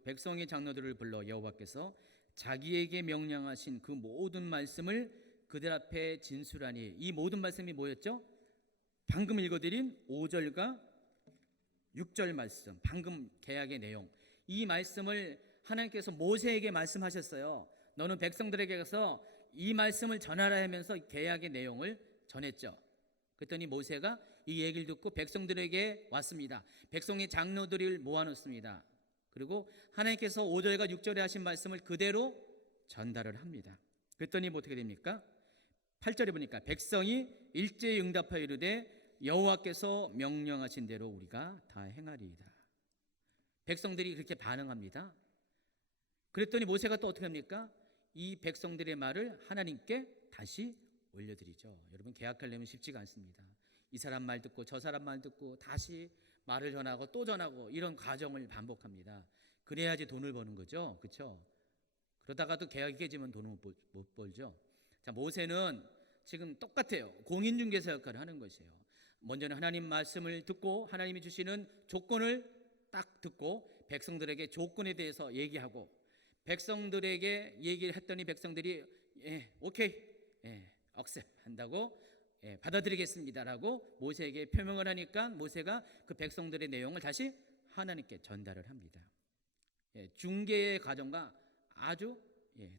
백성의 장로들을 불러 여호와께서 자기에게 명령하신 그 모든 말씀을 그들 앞에 진술하니, 이 모든 말씀이 뭐였죠? 방금 읽어드린 5절과 6절 말씀, 방금 계약의 내용, 이 말씀을 하나님께서 모세에게 말씀하셨어요. 너는 백성들에게 가서 이 말씀을 전하라 하면서 계약의 내용을 전했죠. 그랬더니 모세가 이 얘기를 듣고 백성들에게 왔습니다. 백성의 장로들을 모아놓습니다. 그리고 하나님께서 5절과 6절에 하신 말씀을 그대로 전달을 합니다. 그랬더니 뭐 어떻게 됩니까? 8절에 보니까 백성이 일제히 응답하여 이르되 여호와께서 명령하신 대로 우리가 다 행하리이다. 백성들이 그렇게 반응합니다. 그랬더니 모세가 또 어떻게 합니까? 이 백성들의 말을 하나님께 다시 올려드리죠. 여러분, 계약하려면 쉽지가 않습니다. 이 사람 말 듣고 저 사람 말 듣고 다시 말을 전하고 또 전하고, 이런 과정을 반복합니다. 그래야지 돈을 버는 거죠. 그렇죠? 그러다가도 계약이 깨지면 돈을 못 벌죠. 자, 모세는 지금 똑같아요. 공인중개사 역할을 하는 것이에요. 먼저는 하나님 말씀을 듣고 하나님이 주시는 조건을 딱 듣고 백성들에게 조건에 대해서 얘기하고, 백성들에게 얘기를 했더니 백성들이 오케이, 억셉 한다고, 받아들이겠습니다라고 모세에게 표명을 하니까 모세가 그 백성들의 내용을 다시 하나님께 전달을 합니다. 중개의 과정과 아주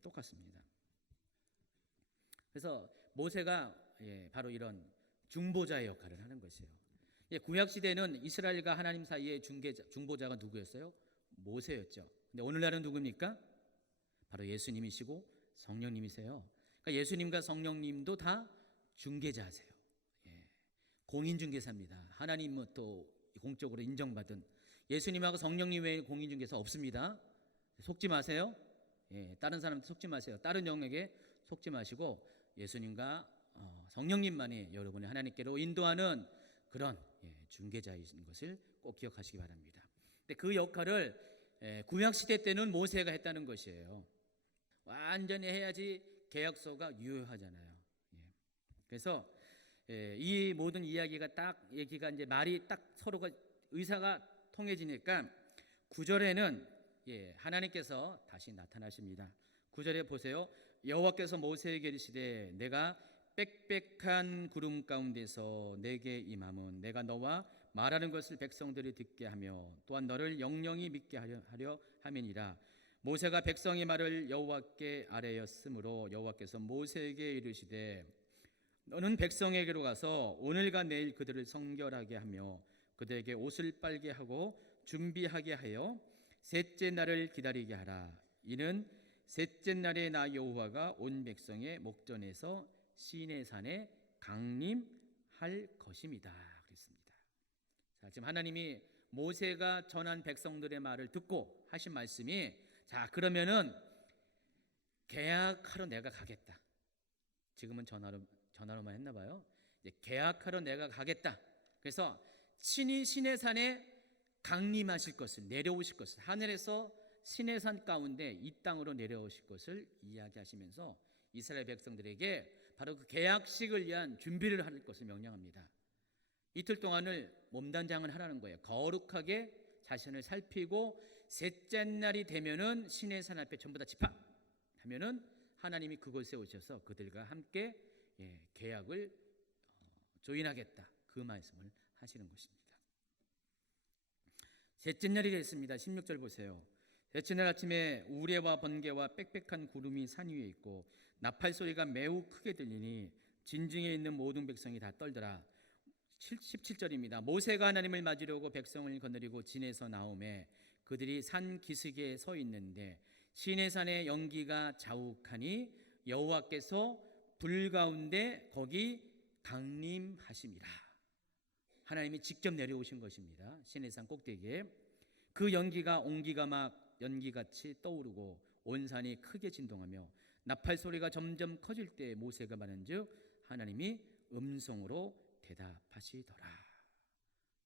똑같습니다. 그래서 모세가 바로 이런 중보자의 역할을 하는 것이에요. 구약 시대는 이스라엘과 하나님 사이의 중보자가 누구였어요? 모세였죠. 근데 오늘날은 누굽니까? 바로 예수님이시고 성령님이세요. 그러니까 예수님과 성령님도 다 중개자세요. 공인중개사입니다. 하나님부터 공적으로 인정받은, 예수님하고 성령님 외에 공인중개사 없습니다. 속지 마세요. 다른 사람한테 속지 마세요. 다른 영에게 속지 마시고 예수님과 성령님만이 여러분의 하나님께로 인도하는 그런 중개자이신 것을 꼭 기억하시기 바랍니다. 근데 그 역할을 구약 시대 때는 모세가 했다는 것이에요. 완전히 해야지 계약서가 유효하잖아요. 그래서 이 모든 이야기가 이제 말이 딱 서로가 의사가 통해지니까 9절에는 하나님께서 다시 나타나십니다. 9절에 보세요. 여호와께서 모세에게 이르시되 내가 빽빽한 구름 가운데서 내게 임함은 내가 너와 말하는 것을 백성들이 듣게 하며 또한 너를 영영히 믿게 하려 함이니라. 모세가 백성의 말을 여호와께 아뢰었으므로 여호와께서 모세에게 이르시되 너는 백성에게로 가서 오늘과 내일 그들을 성결하게 하며 그들에게 옷을 빨게 하고 준비하게 하여 셋째 날을 기다리게 하라. 이는 셋째 날에 나 여호와가 온 백성의 목전에서 시내산에 강림할 것입니다. 그랬습니다. 자, 지금 하나님이 모세가 전한 백성들의 말을 듣고 하신 말씀이, 자, 그러면은 계약하러 내가 가겠다. 지금은 전화로만 했나 봐요. 이제 계약하러 내가 가겠다. 그래서 친히 시내산에 강림하실 것을, 내려오실 것을, 하늘에서 시내산 가운데 이 땅으로 내려오실 것을 이야기하시면서 이스라엘 백성들에게 바로 그 계약식을 위한 준비를 할 것을 명령합니다. 이틀 동안을 몸단장을 하라는 거예요. 거룩하게 자신을 살피고 셋째 날이 되면은 시내산 앞에 전부 다 집합하면은 하나님이 그곳에 오셔서 그들과 함께 계약을 조인하겠다, 그 말씀을 하시는 것입니다. 셋째 날이 됐습니다. 16절 보세요. 셋째 날 아침에 우레와 번개와 빽빽한 구름이 산 위에 있고 나팔 소리가 매우 크게 들리니 진중에 있는 모든 백성이 다 떨더라. 17절입니다. 모세가 하나님을 맞으려고 백성을 거느리고 진에서 나오매 그들이 산 기슭에 서 있는데 시내산의 연기가 자욱하니 여호와께서 불 가운데 거기 강림하심이라. 하나님이 직접 내려오신 것입니다. 시내산 꼭대기에 그 연기가 옹기가 막 연기같이 떠오르고 온 산이 크게 진동하며 나팔 소리가 점점 커질 때 모세가 말한즉 하나님이 음성으로 대답하시더라.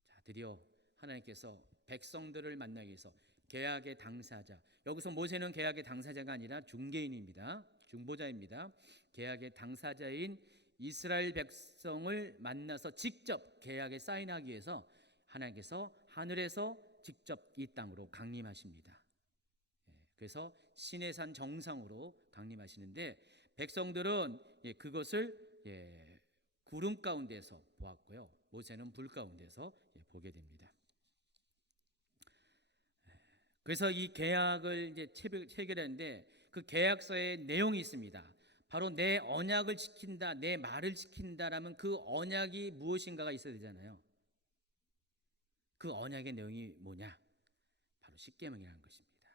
자, 드디어 하나님께서 백성들을 만나기 위해서 계약의 당사자, 여기서 모세는 계약의 당사자가 아니라 중개인입니다. 중보자입니다. 계약의 당사자인 이스라엘 백성을 만나서 직접 계약에 사인하기 위해서 하나님께서 하늘에서 직접 이 땅으로 강림하십니다. 그래서 시내산 정상으로 강림하시는데 백성들은 그것을 구름 가운데서 보았고요. 모세는 불 가운데서 보게 됩니다. 그래서 이 계약을 이제 체결하는데 그 계약서에 내용이 있습니다. 바로 내 언약을 지킨다, 내 말을 지킨다라면 그 언약이 무엇인가가 있어야 되잖아요. 그 언약의 내용이 뭐냐? 바로 십계명이라는 것입니다.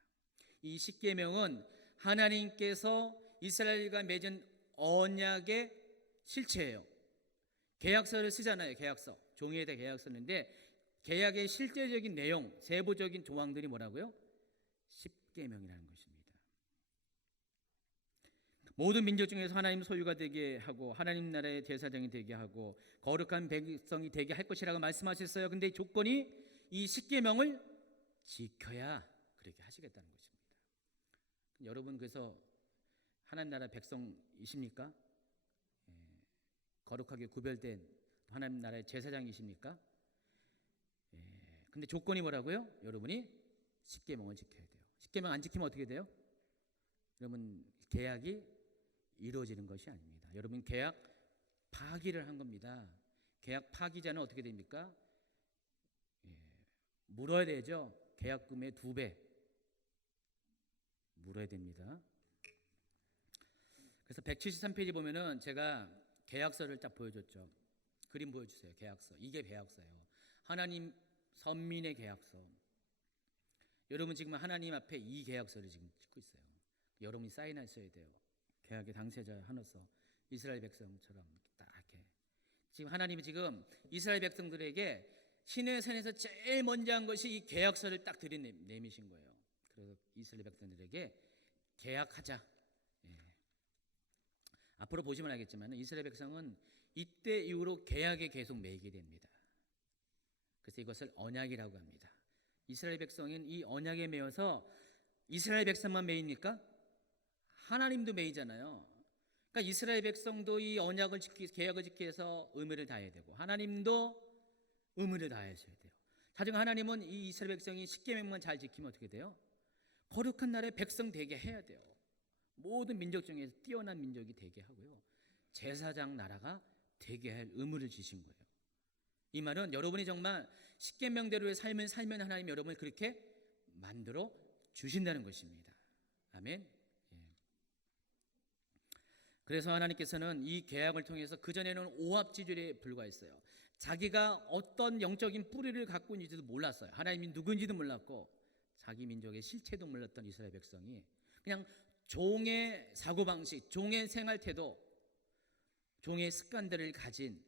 이 십계명은 하나님께서 이스라엘과 맺은 언약의 실체예요. 계약서를 쓰잖아요. 계약서, 종이에다 계약서인데 계약의 실제적인 내용, 세부적인 조항들이 뭐라고요? 십계명이라는 것입니다. 모든 민족 중에서 하나님 소유가 되게 하고 하나님 나라의 제사장이 되게 하고 거룩한 백성이 되게 할 것이라고 말씀하셨어요. 근데 조건이 이 십계명을 지켜야 그렇게 하시겠다는 것입니다. 여러분 그래서 하나님 나라 백성이십니까? 거룩하게 구별된 하나님 나라의 제사장이십니까? 근데 조건이 뭐라고요? 여러분이 십계명을 지켜야 돼요. 십계명 안 지키면 어떻게 돼요? 여러분 계약이 이루어지는 것이 아닙니다. 여러분 계약 파기를 한 겁니다. 계약 파기자는 어떻게 됩니까? 물어야 되죠. 계약금의 2배 물어야 됩니다. 그래서 173페이지 보면은 제가 계약서를 딱 보여줬죠. 그림 보여주세요. 계약서. 이게 계약서예요. 하나님 선민의 계약서. 여러분 지금 하나님 앞에 이 계약서를 지금 찍고 있어요. 여러분이 사인하셔야 돼요. 계약의 당사자 하나서 이스라엘 백성처럼 딱 이렇게. 지금 하나님이 지금 이스라엘 백성들에게 시내산에서 제일 먼저 한 것이 이 계약서를 딱 들이내미신 거예요. 그래서 이스라엘 백성들에게 계약하자. 앞으로 보시면 알겠지만 이스라엘 백성은 이때 이후로 계약에 계속 매이게 됩니다. 그래서 이것을 언약이라고 합니다. 이스라엘 백성인 이 언약에 매여서 이스라엘 백성만 매입니까? 하나님도 매이잖아요. 그러니까 이스라엘 백성도 이 언약을 계약을 지키기 위해서 의무를 다해야 되고 하나님도 의무를 다하셔야 돼요. 다중 하나님은 이 이스라엘 백성이 십계명만 잘 지키면 어떻게 돼요? 거룩한 나라의 백성 되게 해야 돼요. 모든 민족 중에서 뛰어난 민족이 되게 하고요. 제사장 나라가 되게 할 의무를 주신 거예요. 이 말은 여러분이 정말 십계명대로의 삶을 살면 하나님 여러분을 그렇게 만들어 주신다는 것입니다. 아멘. 그래서 하나님께서는 이 계약을 통해서 그전에는 오합지졸에 불과했어요. 자기가 어떤 영적인 뿌리를 갖고 있는지도 몰랐어요. 하나님이 누군지도 몰랐고 자기 민족의 실체도 몰랐던 이스라엘 백성이 그냥 종의 사고방식, 종의 생활태도, 종의 습관들을 가진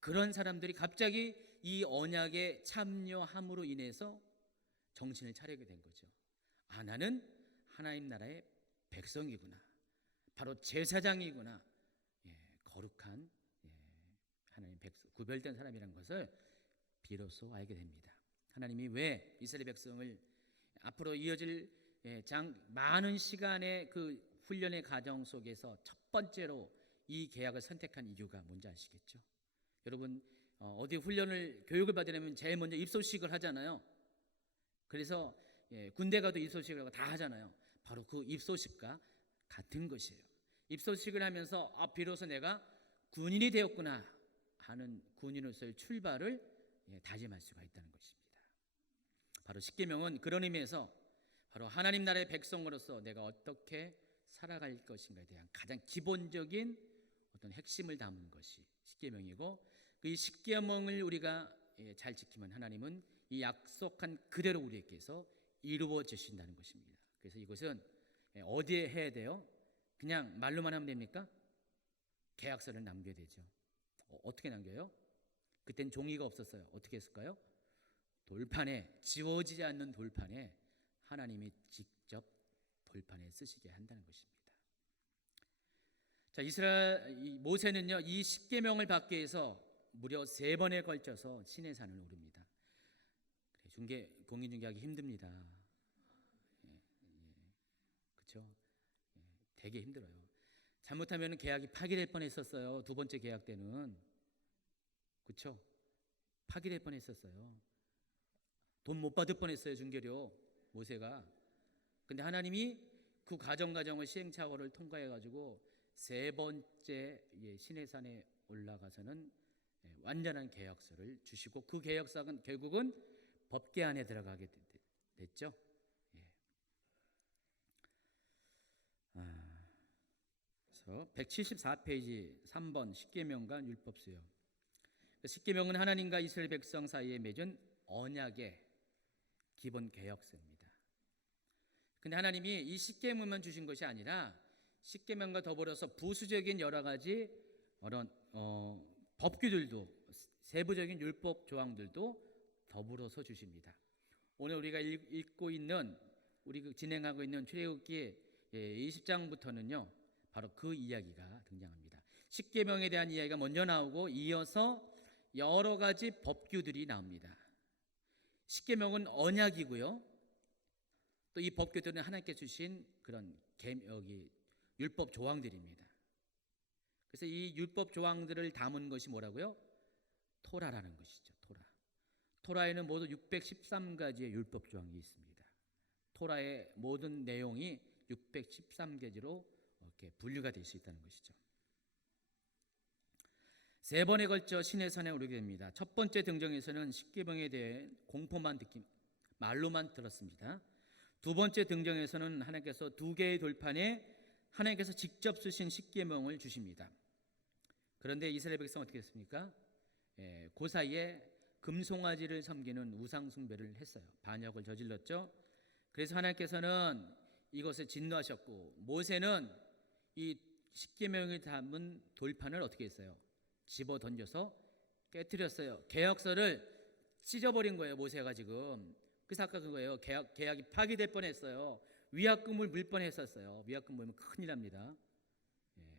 그런 사람들이 갑자기 이 언약에 참여함으로 인해서 정신을 차리게 된 거죠. 아, 나는 하나님 나라의 백성이구나. 바로 제사장이구나. 거룩한 하나님 백성, 구별된 사람이라는 것을 비로소 알게 됩니다. 하나님이 왜 이스라엘 백성을 앞으로 이어질 많은 시간의 그 훈련의 과정 속에서 첫 번째로 이 계약을 선택한 이유가 뭔지 아시겠죠? 여러분 어디 훈련을 교육을 받으려면 제일 먼저 입소식을 하잖아요. 그래서 군대 가도 입소식을 하고 다 하잖아요. 바로 그 입소식과 같은 것이에요. 입소식을 하면서 비로소 내가 군인이 되었구나 하는 군인으로서의 출발을 다짐할 수가 있다는 것입니다. 바로 십계명은 그런 의미에서 바로 하나님 나라의 백성으로서 내가 어떻게 살아갈 것인가에 대한 가장 기본적인 어떤 핵심을 담은 것이 십계명이고, 그 십계명을 우리가 잘 지키면 하나님은 이 약속한 그대로 우리에게서 이루어 주신다는 것입니다. 그래서 이것은 어디에 해야 돼요? 그냥 말로만 하면 됩니까? 계약서를 남겨야 되죠. 어떻게 남겨요? 그땐 종이가 없었어요. 어떻게 했을까요? 돌판에, 지워지지 않는 돌판에 하나님이 직접 돌판에 쓰시게 한다는 것입니다. 자, 모세는요, 이 십계명을 받기 위해서 무려 3번에 걸쳐서 시내산을 오릅니다. 공인중개하기 힘듭니다. 그렇죠? 되게 힘들어요. 잘못하면 계약이 파기될 뻔했었어요. 2번째 계약 때는. 그렇죠? 파기될 뻔했었어요. 돈 못 받을 뻔했어요, 중개료 모세가. 근데 하나님이 그 과정을 시행착오를 통과해 가지고 3번째 시내산에 올라가서는 완전한 계약서를 주시고, 그 계약서는 결국은 법궤 안에 들어가게 됐죠. 그래서 174페이지 3번 십계명과 율법서요. 십계명은 하나님과 이스라엘 백성 사이에 맺은 언약의 기본 계약서입니다. 근데 하나님이 이 십계명만 주신 것이 아니라 십계명과 더불어서 부수적인 여러 가지 법규들도, 세부적인 율법 조항들도 더불어서 주십니다. 오늘 우리가 진행하고 있는 출애굽기 20장부터는요 바로 그 이야기가 등장합니다. 십계명에 대한 이야기가 먼저 나오고 이어서 여러 가지 법규들이 나옵니다. 십계명은 언약이고요, 또 이 법규들은 하나님께 주신 그런 율법 조항들입니다. 그래서 이 율법 조항들을 담은 것이 뭐라고요? 토라라는 것이죠. 토라에는 모두 613가지의 율법 조항이 있습니다. 토라의 모든 내용이 613가지로 이렇게 분류가 될 수 있다는 것이죠. 3번에 걸쳐 시내산에 오르게 됩니다. 첫 번째 등정에서는 십계명에 대해 말로만 들었습니다. 2번째 등정에서는 하나님께서 2개의 돌판에 하나님께서 직접 쓰신 십계명을 주십니다. 그런데 이스라엘 백성은 어떻게 했습니까? 그 사이에 금송아지를 섬기는 우상 숭배를 했어요. 반역을 저질렀죠. 그래서 하나님께서는 이것을 진노하셨고, 모세는 이 십계명을 담은 돌판을 어떻게 했어요? 집어 던져서 깨뜨렸어요. 계약서를 찢어버린 거예요, 모세가 지금. 그래서 아까 그거예요. 계약이 파기될 뻔했어요. 위약금을 물 뻔했었어요. 위약금 물면 큰일 납니다.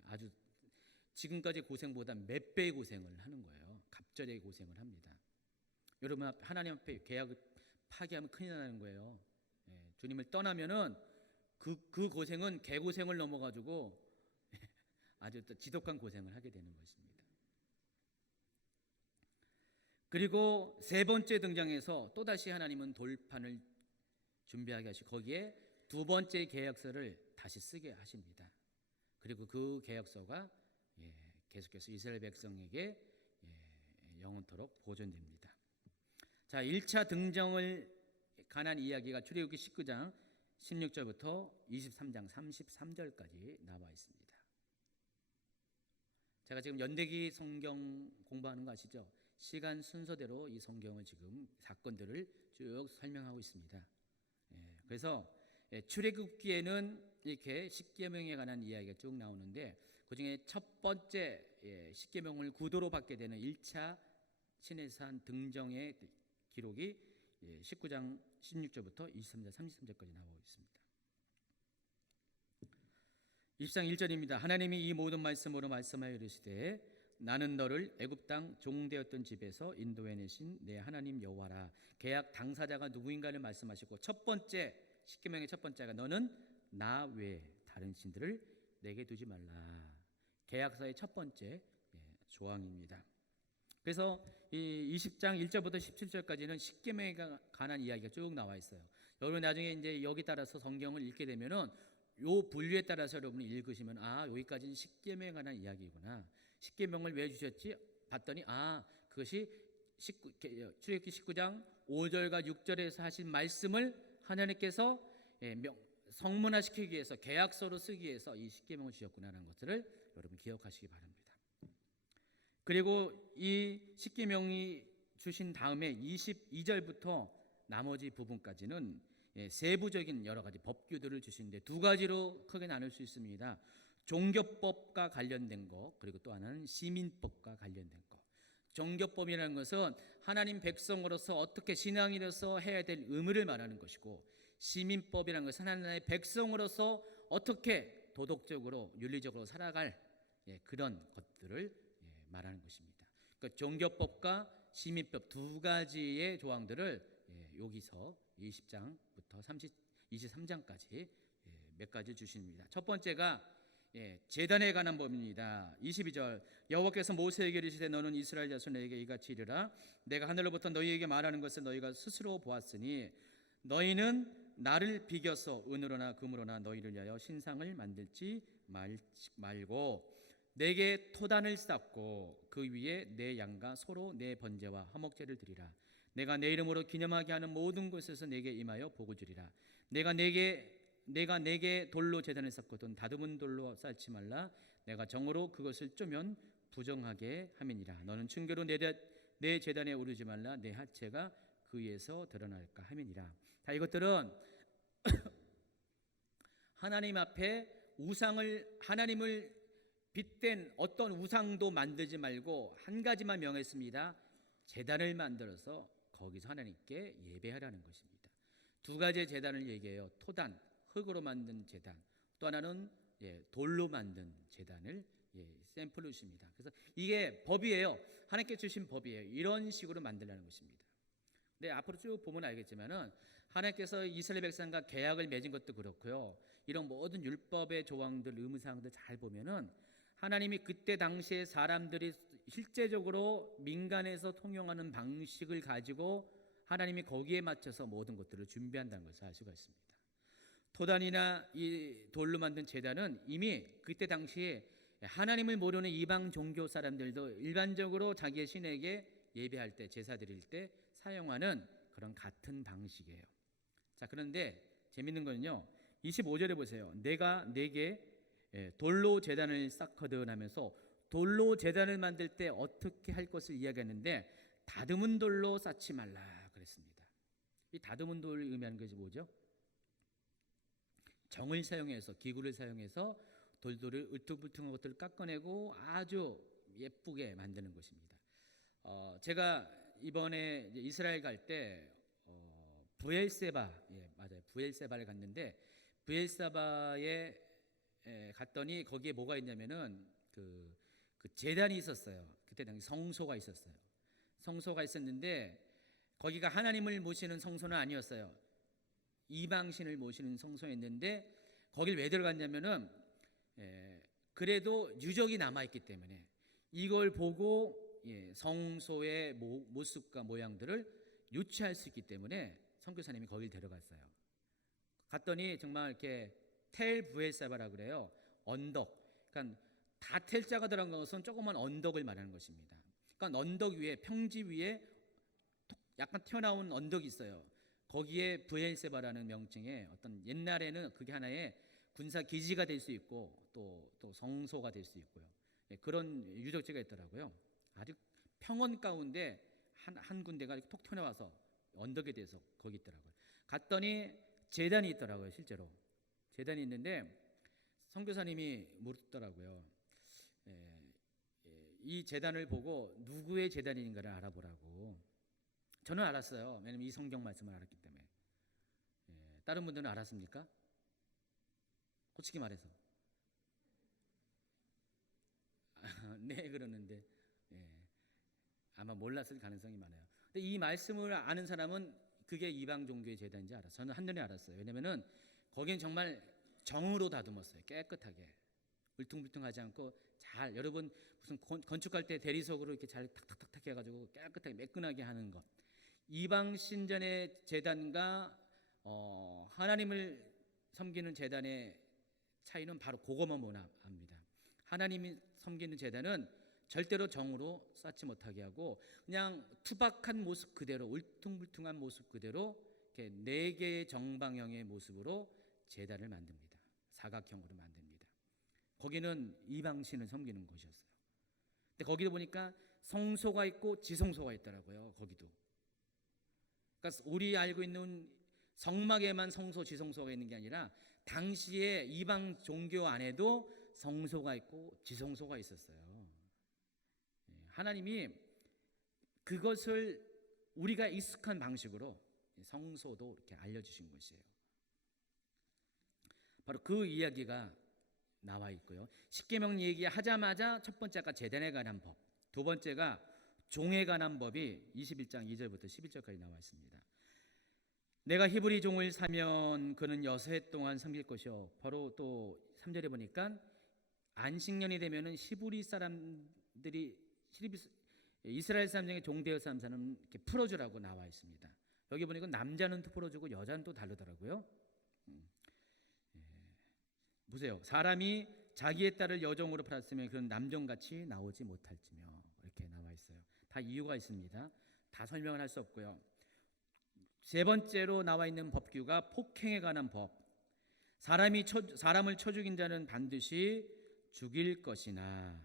아주 지금까지 고생보다 몇 배의 고생을 하는 거예요. 갑절의 고생을 합니다. 여러분, 하나님 앞에 계약을 파기하면 큰일 나는 거예요. 주님을 떠나면은 그 고생은 개고생을 넘어가지고 아주 또 지독한 고생을 하게 되는 것입니다. 그리고 3번째 등장해서 또다시 하나님은 돌판을 준비하게 하시고 거기에 2번째 계약서를 다시 쓰게 하십니다. 그리고 그 계약서가 계속해서 이스라엘 백성에게 영원토록 보존됩니다. 자, 1차 등정을 관한 이야기가 출애굽기 19장 16절부터 23장 33절까지 나와 있습니다. 제가 지금 연대기 성경 공부하는 거 아시죠? 시간 순서대로 이 성경을 지금 사건들을 쭉 설명하고 있습니다. 그래서 출애굽기에는 이렇게 십계명에 관한 이야기가 쭉 나오는데, 그중에 첫 번째 십계명을 구도로 받게 되는 1차 시내산 등정의 기록이 19장 16절부터 23절 33절까지 나오고 있습니다. 20장 1절입니다. 하나님이 이 모든 말씀으로 말씀하여 이르시되 나는 너를 애굽 땅 종되었던 집에서 인도해내신 내 하나님 여호와라. 계약 당사자가 누구인가를 말씀하시고, 첫 번째 십계명의 첫 번째가 너는 나 외에 다른 신들을 내게 두지 말라. 계약서의 첫 번째 조항입니다. 그래서 이 20장 1절부터 17절까지는 십계명에 관한 이야기가 쭉 나와 있어요. 여러분 나중에 이제 여기 따라서 성경을 읽게 되면은 요 분류에 따라서 여러분이 읽으시면 여기까지는 십계명에 관한 이야기구나. 십계명을 왜 주셨지? 봤더니 그것이 출애굽기 19장 5절과 6절에서 하신 말씀을 하나님께서 성문화시키기 위해서 계약서로 쓰기 위해서 이 십계명을 주셨구나라는 것을 여러분 기억하시기 바랍니다. 그리고 이 십계명이 주신 다음에 22절부터 나머지 부분까지는 세부적인 여러 가지 법규들을 주시는데 두 가지로 크게 나눌 수 있습니다. 종교법과 관련된 것, 그리고 또 하나는 시민법과 관련된 것. 종교법이라는 것은 하나님 백성으로서 어떻게 신앙인으로서 해야 될 의무를 말하는 것이고, 시민법이라는 것은 하나님의 백성으로서 어떻게 도덕적으로 윤리적으로 살아갈 그런 것들을 말하는 것입니다. 그러니까 종교법과 시민법 두 가지의 조항들을 여기서 20장부터 23장까지 몇 가지 주십니다. 첫 번째가 제단에 관한 법입니다. 22절 여호와께서 모세에게 이르시되 너는 이스라엘 자손에게 이같이 이르라 내가 하늘로부터 너희에게 말하는 것을 너희가 스스로 보았으니 너희는 나를 비겨서 은으로나 금으로나 너희를 위하여 신상을 만들지 말고 내게 토단을 쌓고 그 위에 내 양과 소로 내 번제와 화목제를 드리라. 내가 내 이름으로 기념하게 하는 모든 곳에서 내게 임하여 복을 주리라. 내가 내게 돌로 제단을 쌓거든 다듬은 돌로 쌓지 말라. 내가 정으로 그것을 쪼면 부정하게 함이니라. 너는 층계로 내 제단에 오르지 말라. 내 하체가 그 위에서 드러날까 함이니라. 자, 이것들은 하나님 앞에 하나님을 빗댄 어떤 우상도 만들지 말고 한 가지만 명했습니다. 제단을 만들어서 거기서 하나님께 예배하라는 것입니다. 두 가지의 제단을 얘기해요. 토단, 흙으로 만든 제단, 또 하나는 돌로 만든 제단을 샘플로 주십니다. 그래서 이게 법이에요. 하나님께 주신 법이에요. 이런 식으로 만들라는 것입니다. 근데 앞으로 쭉 보면 알겠지만은 하나님께서 이스라엘 백성과 계약을 맺은 것도 그렇고요. 이런 모든 율법의 조항들, 의무사항들 잘 보면은 하나님이 그때 당시에 사람들이 실제적으로 민간에서 통용하는 방식을 가지고 하나님이 거기에 맞춰서 모든 것들을 준비한다는 것을 알 수가 있습니다. 토단이나 이 돌로 만든 제단은 이미 그때 당시에 하나님을 모르는 이방 종교 사람들도 일반적으로 자기의 신에게 예배할 때, 제사 드릴 때 사용하는 그런 같은 방식이에요. 자, 그런데 재밌는 거는요. 25절에 보세요. 내가 내게 돌로 제단을 쌓거든 하면서 돌로 제단을 만들 때 어떻게 할 것을 이야기했는데 다듬은 돌로 쌓지 말라 그랬습니다. 이 다듬은 돌을 의미하는 것이 뭐죠? 정을 사용해서, 기구를 사용해서 돌들을 울퉁불퉁한 것들을 깎아내고 아주 예쁘게 만드는 것입니다. 제가 이번에 이스라엘 갈 때 부엘세바, 맞아요, 부엘세바를 갔는데 부엘세바에 갔더니 거기에 뭐가 있냐면은 그 제단이 있었어요. 그때 당시 성소가 있었어요. 성소가 있었는데 거기가 하나님을 모시는 성소는 아니었어요. 이방신을 모시는 성소였는데 거길 왜 들어갔냐면은 그래도 유적이 남아있기 때문에 이걸 보고 성소의 모습과 모양들을 유추할 수 있기 때문에 선교사님이 거길 데려갔어요. 갔더니 정말 이렇게 텔 부엘사바라 그래요. 언덕. 그러니까 다 텔자가 들어간 것은 조그만 언덕을 말하는 것입니다. 그러니까 언덕 위에 평지 위에 약간 튀어나온 언덕이 있어요. 거기에 부엘세바라는 명칭의 어떤 옛날에는 그게 하나의 군사 기지가 될 수 있고 또 성소가 될 수 있고요. 그런 유적지가 있더라고요. 아주 평원 가운데 한 군데가 이렇게 톡 튀어나와서 언덕에 대해서 거기 있더라고요. 갔더니 제단이 있더라고요. 실제로 제단이 있는데 선교사님이 묻더라고요. 이 제단을 보고 누구의 제단인가를 알아보라고. 저는 알았어요. 왜냐하면 이 성경 말씀을 알았기 때문에. 다른 분들은 알았습니까? 솔직히 말해서. 네, 그러는데 아마 몰랐을 가능성이 많아요. 근데 이 말씀을 아는 사람은 그게 이방 종교의 제단인지 알았어요. 저는 한눈에 알았어요. 왜냐면은 거긴 정말 정으로 다듬었어요. 깨끗하게. 울퉁불퉁하지 않고 잘, 여러분 무슨 건축할 때 대리석으로 이렇게 잘 탁탁탁탁 해가지고 깨끗하게 매끈하게 하는 것. 이방 신전의 제단과 하나님을 섬기는 제단의 차이는 바로 그것만 보나 합니다. 하나님이 섬기는 제단은 절대로 정으로 쌓지 못하게 하고 그냥 투박한 모습 그대로 울퉁불퉁한 모습 그대로 이렇게 네 개의 정방형의 모습으로 제단을 만듭니다. 사각형으로 만듭니다. 거기는 이방신을 섬기는 곳이었어요. 근데 거기도 보니까 성소가 있고 지성소가 있더라고요. 거기도. 그러니까 우리 알고 있는 성막에만 성소, 지성소가 있는 게 아니라 당시에 이방 종교 안에도 성소가 있고 지성소가 있었어요. 하나님이 그것을 우리가 익숙한 방식으로 성소도 이렇게 알려주신 것이에요. 바로 그 이야기가 나와 있고요. 십계명 얘기하자마자 첫 번째가 제단에 관한 법, 두 번째가 종에 관한 법이 21장 2절부터 11절까지 나와 있습니다. 내가 히브리 종을 사면 그는 6해 동안 섬길 것이요. 바로 또 3절에 보니까 안식년이 되면은 히브리 사람들이 이스라엘 사람 중에 종되어 사는 사람은 이렇게 풀어주라고 나와 있습니다. 여기 보니까 남자는 또 풀어주고 여자는 또 다르더라고요. 보세요. 사람이 자기의 딸을 여종으로 팔았으면 그런 남종같이 나오지 못할지며 이렇게 나와 있어요. 다 이유가 있습니다. 다 설명을 할 수 없고요. 세 번째로 나와 있는 법규가 폭행에 관한 법. 사람을 쳐 죽인 자는 반드시 죽일 것이나.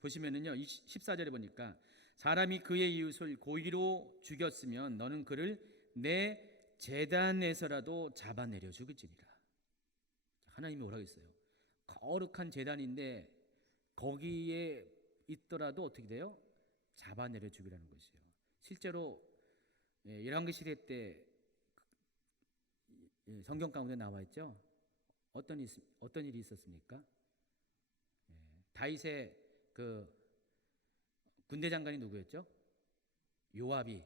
보시면은요, 14절에 보니까 사람이 그의 이웃을 고의로 죽였으면 너는 그를 내 제단에서라도 잡아내려 죽일지니라. 하나님이 뭐라고 했어요? 거룩한 제단인데 거기에 있더라도 어떻게 돼요? 잡아내려 죽이라는 것이에요. 실제로 열왕기 시대 때 성경 가운데 나와 있죠. 어떤 일이 있었습니까? 다윗의 그 군대 장관이 누구였죠? 요압이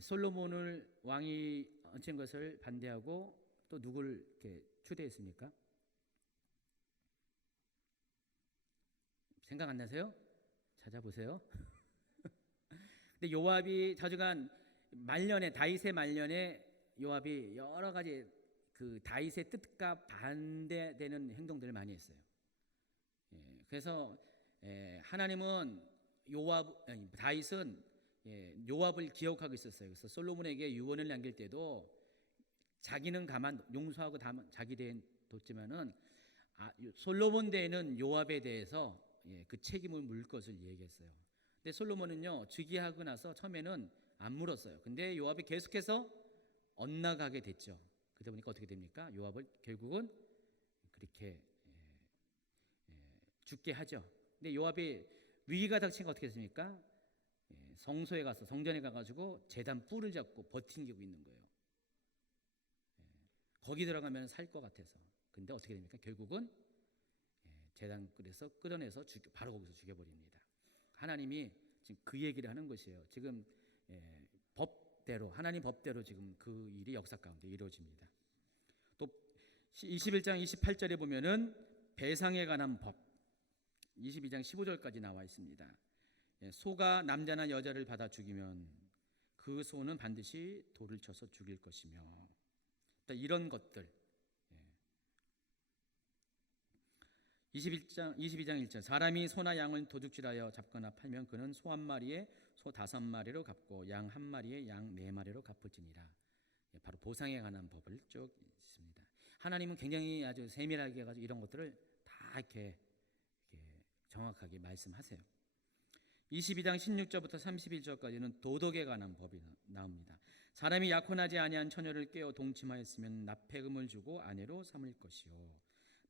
솔로몬을 왕이 얹힌 것을 반대하고 또 누굴 이렇게 추대했습니까? 생각 안 나세요? 찾아보세요. 근데 요압이 자주간 말년에 다윗의 말년에 요압이 여러 가지 그 다윗의 뜻과 반대되는 행동들을 많이 했어요. 그래서 하나님은 다윗은 요압을 기억하고 있었어요. 그래서 솔로몬에게 유언을 남길 때도 자기는 가만 용서하고 자기 대에 뒀지만은 솔로몬 대에는 요압에 대해서 그 책임을 물 것을 얘기했어요. 근데 솔로몬은요 즉위하고 나서 처음에는 안 물었어요. 근데 요압이 계속해서 엇나가게 됐죠. 그러다 보니까 어떻게 됩니까? 요압을 결국은 그렇게 죽게 하죠. 근데 요압이 위기가 닥치니까 어떻게 됐습니까? 성소에 가서 성전에 가가지고 제단 뿔을 잡고 버팅기고 있는 거예요. 거기 들어가면 살 것 같아서. 근데 어떻게 됩니까? 결국은 제단 끓여서 끌어내서 바로 거기서 죽여버립니다. 하나님이 지금 그 얘기를 하는 것이에요. 지금 법대로 하나님 법대로 지금 그 일이 역사 가운데 이루어집니다. 또 21장 28절에 보면은 배상에 관한 법 22장 15절까지 나와 있습니다. 소가 남자나 여자를 받아 죽이면 그 소는 반드시 돌을 쳐서 죽일 것이며 이런 것들 22장 1절 사람이 소나 양을 도둑질하여 잡거나 팔면 그는 소 한 마리에 소 5마리로 갚고 양 한 마리에 양 4마리로 갚을지니라. 바로 보상에 관한 법을 쭉 있습니다. 하나님은 굉장히 아주 세밀하게 해가지고 이런 것들을 다 이렇게 정확하게 말씀하세요. 22장 16절부터 31절까지는 도덕에 관한 법이 나옵니다. 사람이 약혼하지 아니한 처녀를 깨어 동침하였으면 납폐금을 주고 아내로 삼을 것이요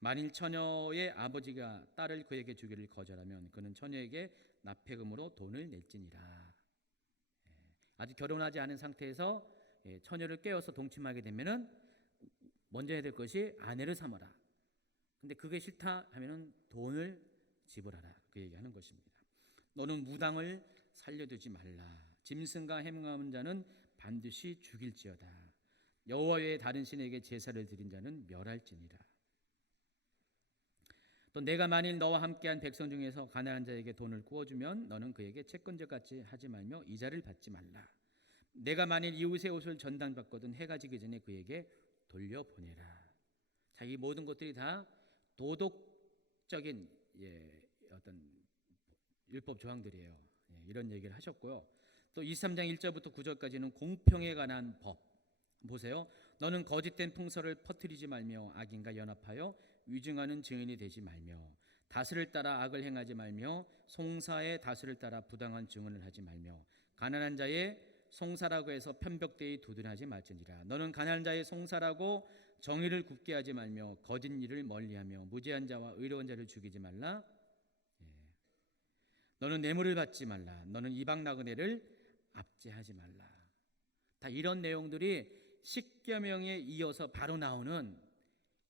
만일 처녀의 아버지가 딸을 그에게 주기를 거절하면 그는 처녀에게 납폐금으로 돈을 낼지니라. 아직 결혼하지 않은 상태에서 처녀를 깨어서 동침하게 되면은 먼저 해야 될 것이 아내를 삼아라. 근데 그게 싫다 하면은 돈을 지불하라. 그 얘기하는 것입니다. 너는 무당을 살려두지 말라. 짐승과 행함한 자는 반드시 죽일지어다. 여호와 외에 다른 신에게 제사를 드린 자는 멸할지니라. 또 내가 만일 너와 함께한 백성 중에서 가난한 자에게 돈을 구워주면 너는 그에게 채권자같이 하지 말며 이자를 받지 말라. 내가 만일 이웃의 옷을 전당받거든 해가 지기 전에 그에게 돌려보내라. 자, 이 모든 것들이 다 도덕적인 어떤 율법 조항들이에요. 이런 얘기를 하셨고요. 또 23장 1절부터 9절까지는 공평에 관한 법. 보세요. 너는 거짓된 풍설을 퍼뜨리지 말며 악인과 연합하여 위증하는 증인이 되지 말며 다스를 따라 악을 행하지 말며 송사의 다스를 따라 부당한 증언을 하지 말며 가난한 자의 송사라고 해서 편벽되이 두둔하지 말지니라. 너는 가난한 자의 송사라고 정의를 굽게 하지 말며 거짓 일을 멀리하며 무죄한 자와 의로운 자를 죽이지 말라. 너는 뇌물을 받지 말라. 너는 이방 나그네를 압제하지 말라. 다 이런 내용들이 십계명에 이어서 바로 나오는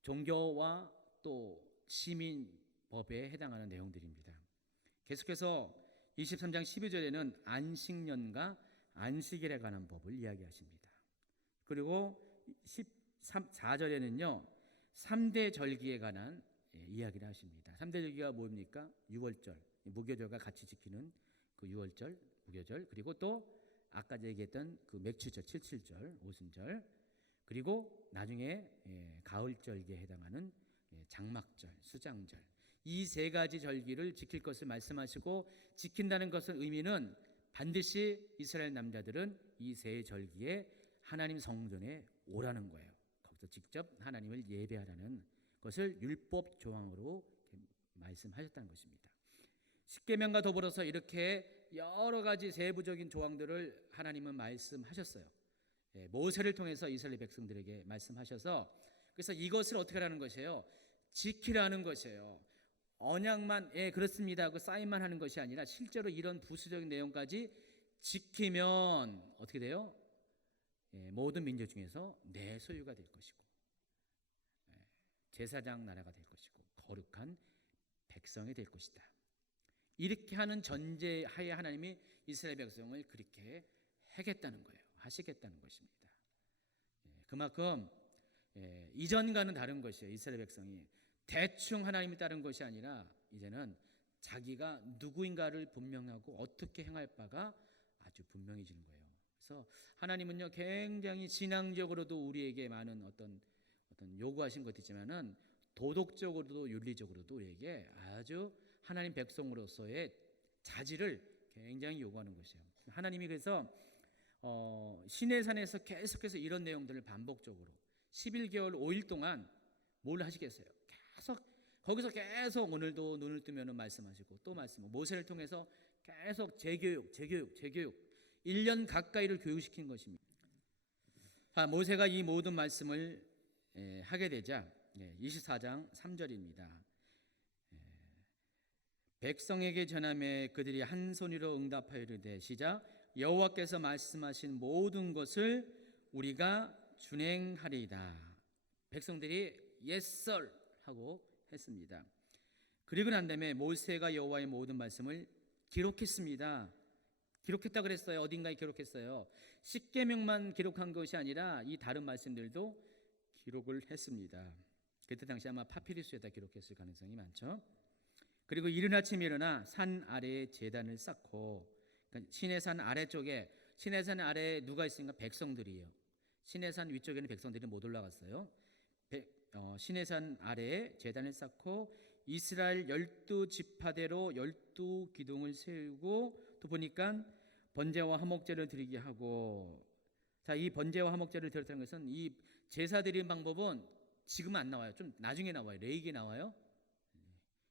종교와 또 시민법에 해당하는 내용들입니다. 계속해서 23장 12절에는 안식년과 안식일에 관한 법을 이야기하십니다. 그리고 14절에는요 3대 절기에 관한 이야기를 하십니다. 3대 절기가 뭡니까? 유월절, 무교절과 같이 지키는 그 유월절, 무교절, 그리고 또 아까 얘기했던 그 맥추절, 칠칠절, 오순절, 그리고 나중에 가을절기에 해당하는 장막절, 수장절, 이 세 가지 절기를 지킬 것을 말씀하시고 지킨다는 것의 의미는 반드시 이스라엘 남자들은 이 세 절기에 하나님 성전에 오라는 거예요. 거기서 직접 하나님을 예배하라는 것을 율법 조항으로 말씀하셨다는 것입니다. 십계명과 더불어서 이렇게 여러 가지 세부적인 조항들을 하나님은 말씀하셨어요. 모세를 통해서 이스라엘 백성들에게 말씀하셔서 그래서 이것을 어떻게 하라는 것이에요? 지키라는 것이에요. 언약만 그렇습니다 하고 사인만 하는 것이 아니라 실제로 이런 부수적인 내용까지 지키면 어떻게 돼요? 모든 민족 중에서 내 소유가 될 것이고 제사장 나라가 될 것이고 거룩한 백성이 될 것이다. 이렇게 하는 전제하에 하나님이 이스라엘 백성을 그렇게 하겠다는 거예요. 하시겠다는 것입니다. 그만큼 이전과는 다른 것이에요. 이스라엘 백성이 대충 하나님이 따른 것이 아니라 이제는 자기가 누구인가를 분명하고 어떻게 행할 바가 아주 분명해지는 거예요. 그래서 하나님은요 굉장히 신앙적으로도 우리에게 많은 어떤 요구하신 것도 있지만은 도덕적으로도 윤리적으로도 우리에게 아주 하나님 백성으로서의 자질을 굉장히 요구하는 것이에요. 하나님이 그래서 시내산에서 계속해서 이런 내용들을 반복적으로 11개월 5일 동안 뭘 하시겠어요? 거기서 계속 오늘도 눈을 뜨면 말씀하시고 또 말씀하고 모세를 통해서 계속 재교육 1년 가까이를 교육시킨 것입니다. 모세가 이 모든 말씀을 하게 되자 24장 3절입니다. 백성에게 전하매 그들이 한 소리로 응답하여 이르되 시작 여호와께서 말씀하신 모든 것을 우리가 준행하리이다. 백성들이 yes sir 하고 했습니다. 그리고 난 다음에 모세가 여호와의 모든 말씀을 기록했습니다. 기록했다 그랬어요. 어딘가에 기록했어요. 십계명만 기록한 것이 아니라 이 다른 말씀들도 기록을 했습니다. 그때 당시 아마 파피루스에다 기록했을 가능성이 많죠. 그리고 이른 아침에 일어나 산 아래에 제단을 쌓고 그러니까 시내산 아래쪽에 시내산 아래에 누가 있으니까 백성들이에요. 시내산 위쪽에는 백성들이 못 올라갔어요. 시내산 아래에 제단을 쌓고 이스라엘 12지파대로 12기둥을 세우고 또 보니까 번제와 화목제를 드리게 하고 자, 이 번제와 화목제를 드렸다는 것은 이 제사 드리는 방법은 지금은 안 나와요. 좀 나중에 나와요. 레위기에 나와요.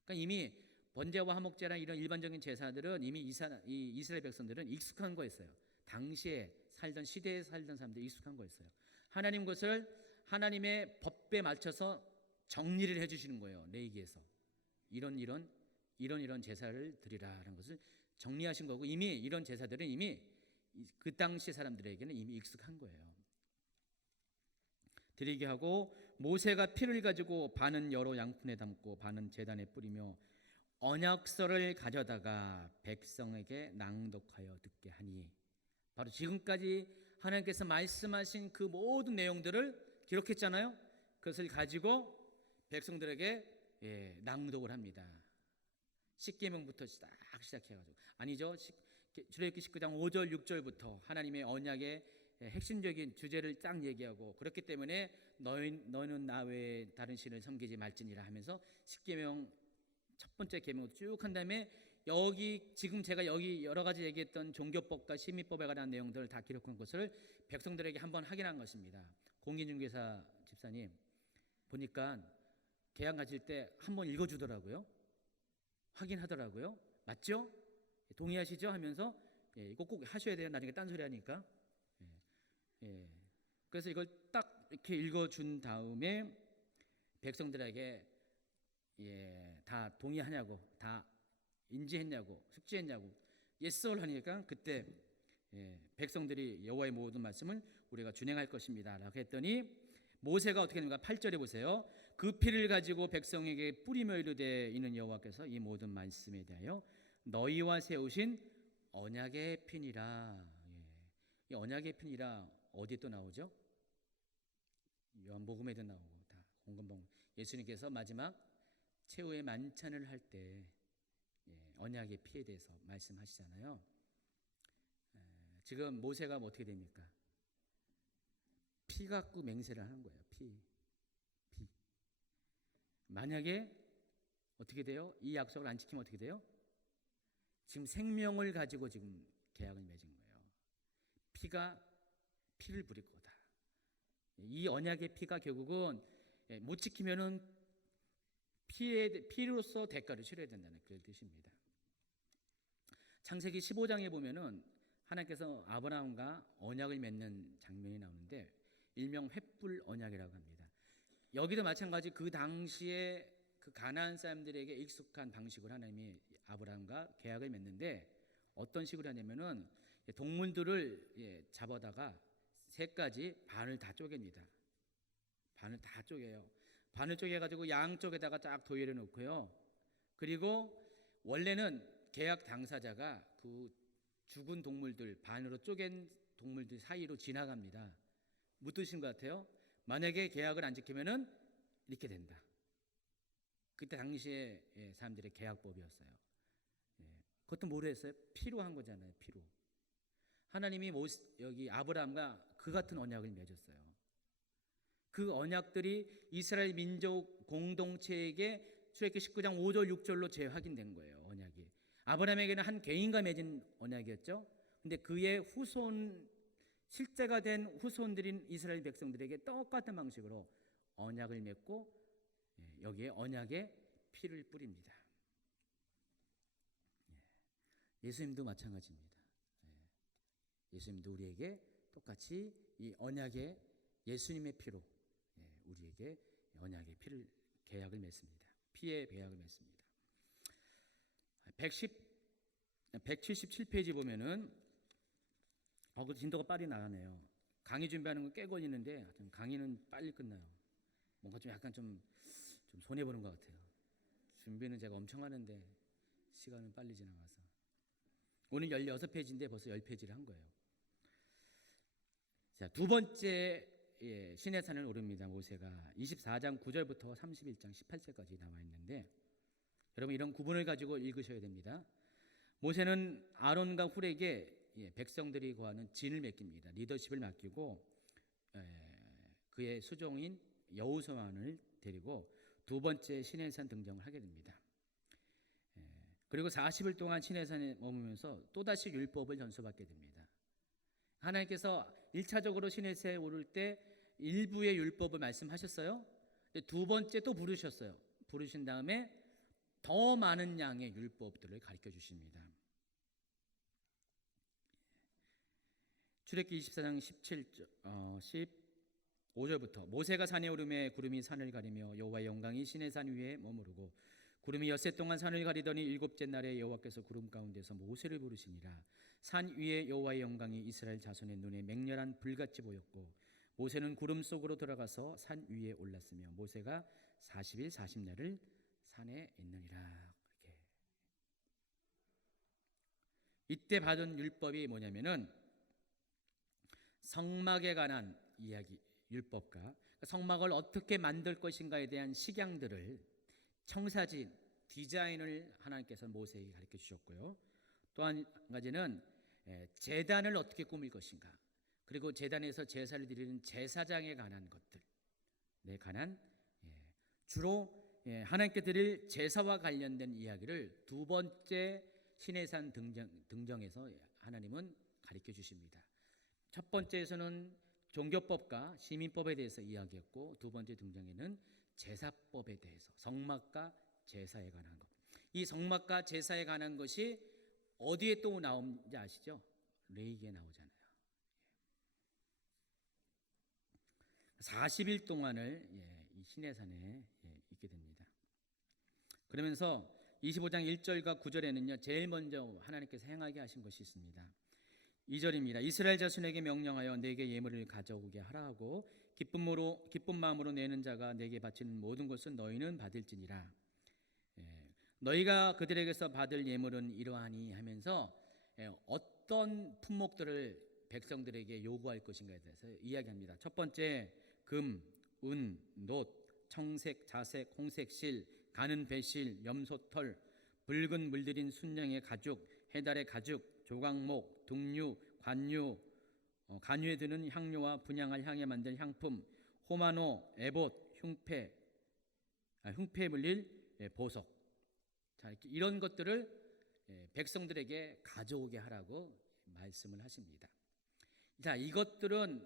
그러니까 이미 번제와 화목제나 이런 일반적인 제사들은 이미 이스라엘 백성들은 익숙한 거였어요. 당시에 살던 시대에 살던 사람들이 익숙한 거였어요. 하나님 것을 하나님의 법에 맞춰서 정리를 해주시는 거예요. 레위기에서 이런 제사를 드리라라는 것을 정리하신 거고 이미 이런 제사들은 이미 그 당시 사람들에게는 이미 익숙한 거예요. 드리게 하고 모세가 피를 가지고 반은 여러 양푼에 담고 반은 제단에 뿌리며 언약서를 가져다가 백성에게 낭독하여 듣게 하니 바로 지금까지 하나님께서 말씀하신 그 모든 내용들을 기록했잖아요. 그것을 가지고 백성들에게 낭독을 합니다. 십계명부터 시작해가지고 아니죠. 출애굽기 19장 5절 6절부터 하나님의 언약의 핵심적인 주제를 딱 얘기하고 그렇기 때문에 너는 나 외에 다른 신을 섬기지 말지니라 하면서 십계명 첫 번째 계명을 쭉 한 다음에 여기 지금 제가 여기 여러 가지 얘기했던 종교법과 시민법에 관한 내용들을 다 기록한 것을 백성들에게 한번 확인한 것입니다. 공인중개사 집사님 보니까 계약 가질 때 한번 읽어주더라고요. 확인하더라고요. 맞죠? 동의하시죠? 하면서 이거 꼭 하셔야 돼요. 나중에 딴소리 하니까. 그래서 이걸 딱 이렇게 읽어준 다음에 백성들에게 다 동의하냐고, 다 인지했냐고, 숙지했냐고, yes or 하니까 그때 백성들이 여호와의 모든 말씀을 우리가 준행할 것입니다 라고 했더니 모세가 어떻게 됩니까? 8절에 보세요. 그 피를 가지고 백성에게 뿌리며 이르되 이는 여호와께서 이 모든 말씀에 대하여 너희와 세우신 언약의 피니라. 이 언약의 피니라 어디에 또 나오죠? 요한복음에도 나오고 다 공건복. 예수님께서 마지막 최후의 만찬을 할 때 언약의 피에 대해서 말씀하시잖아요. 지금 모세가 뭐 어떻게 됩니까? 피 갖고 맹세를 하는 거예요. 피. 만약에 어떻게 돼요? 이 약속을 안 지키면 어떻게 돼요? 지금 생명을 가지고 지금 계약을 맺은 거예요. 피를 부릴 거다. 이 언약의 피가 결국은 못 지키면은 피로서 대가를 치러야 된다는 그런 뜻입니다. 창세기 15장에 보면은 하나님께서 아브라함과 언약을 맺는 장면이 나오는데 일명 횃불 언약이라고 합니다. 여기도 마찬가지 그 당시에 그 가나안 사람들에게 익숙한 방식으로 하나님이 아브라함과 계약을 맺는데 어떤 식으로 하냐면은 동물들을 잡아다가 세 가지 반을 다 쪼갭니다. 반을 다 쪼개요. 반을 쪼개가지고 양쪽에다가 쫙 도열해 놓고요. 그리고 원래는 계약 당사자가 그 죽은 동물들 반으로 쪼갠 동물들 사이로 지나갑니다. 무슨 것 같아요? 만약에 계약을 안 지키면은 이렇게 된다. 그때 당시에 사람들의 계약법이었어요. 그것도 뭐로 했어요? 피로 한 거잖아요. 피로. 하나님이 여기 아브라함과 그 같은 언약을 맺었어요. 그 언약들이 이스라엘 민족 공동체에게 출애굽기 19장 5절 6절로 재확인된 거예요. 언약이 아브라함에게는 한 개인과 맺은 언약이었죠. 근데 그의 후손 실제가 된 후손들인 이스라엘 백성들에게 똑같은 방식으로 언약을 맺고 여기에 언약의 피를 뿌립니다. 예수님도 마찬가지입니다. 예수님도 우리에게 똑같이 이 언약의 예수님의 피로 우리에게 언약의 피를 계약을 맺습니다. 피의 계약을 맺습니다. 177페이지 보면은 그 진도가 빨리 나가네요. 강의 준비하는 건 꽤 걸리는데 강의는 빨리 끝나요. 뭔가 좀 약간 좀 손해 보는 것 같아요. 준비는 제가 엄청 하는데 시간은 빨리 지나가서 오늘 16페이지인데 벌써 10페이지를 한 거예요. 자, 두 번째 시내산을 오릅니다. 모세가 24장 9절부터 31장 18절까지 나와 있는데 여러분 이런 구분을 가지고 읽으셔야 됩니다. 모세는 아론과 훌에게 백성들이 구하는 진을 맡깁니다. 리더십을 맡기고 그의 수종인 여호수아를 데리고 두 번째 시내산 등장을 하게 됩니다. 그리고 40일 동안 시내산에 머무면서 또다시 율법을 전수받게 됩니다. 하나님께서 1차적으로 시내산에 오를 때 일부의 율법을 말씀하셨어요. 두 번째 또 부르셨어요. 부르신 다음에 더 많은 양의 율법들을 가르쳐 주십니다. 출애굽기 24장 15절부터 모세가 산에 오르매 구름이 산을 가리며 여호와의 영광이 시내산 위에 머무르고 구름이 엿새 동안 산을 가리더니 일곱째 날에 여호와께서 구름 가운데서 모세를 부르시니라. 산 위에 여호와의 영광이 이스라엘 자손의 눈에 맹렬한 불같이 보였고 모세는 구름 속으로 들어가서 산 위에 올랐으며 모세가 40일 40날을 산에 있느니라. 이렇게. 이때 받은 율법이 뭐냐면은 성막에 관한 이야기 율법과 성막을 어떻게 만들 것인가에 대한 식양들을 청사진 디자인을 하나님께서 모세에게 가르쳐 주셨고요. 또 한 가지는 제단을 어떻게 꾸밀 것인가, 그리고 제단에서 제사를 드리는 제사장에 관한 것들에 관한 주로 하나님께 드릴 제사와 관련된 이야기를 두 번째 시내산 등정에서 하나님은 가르쳐 주십니다. 첫 번째에서는 종교법과 시민법에 대해서 이야기했고, 두 번째 등장에는 제사법에 대해서, 성막과 제사에 관한 것. 이 성막과 제사에 관한 것이 어디에 또 나오는지 아시죠? 레위기에 나오잖아요. 40일 동안을 이 시내산에 있게 됩니다. 그러면서 25장 1절과 9절에는요, 제일 먼저 하나님께서 행하게 하신 것이 있습니다. 2절입니다. 이스라엘 자손에게 명령하여 내게 예물을 가져오게 하라 하고 기쁜 마음으로 내는 자가 내게 바치는 모든 것은 너희는 받을지니라. 너희가 그들에게서 받을 예물은 이러하니 하면서 어떤 품목들을 백성들에게 요구할 것인가에 대해서 이야기합니다. 첫 번째, 금, 은, 놋, 청색, 자색, 홍색 실, 가는 배실, 염소털, 붉은 물들인 순양의 가죽, 해달의 가죽, 조각목, 등류, 관유, 간유에 드는 향료와 분향할 향에 만든 향품, 호마노, 에봇, 흉패에 물릴 보석. 자, 이런 것들을 백성들에게 가져오게 하라고 말씀을 하십니다. 자, 이것들은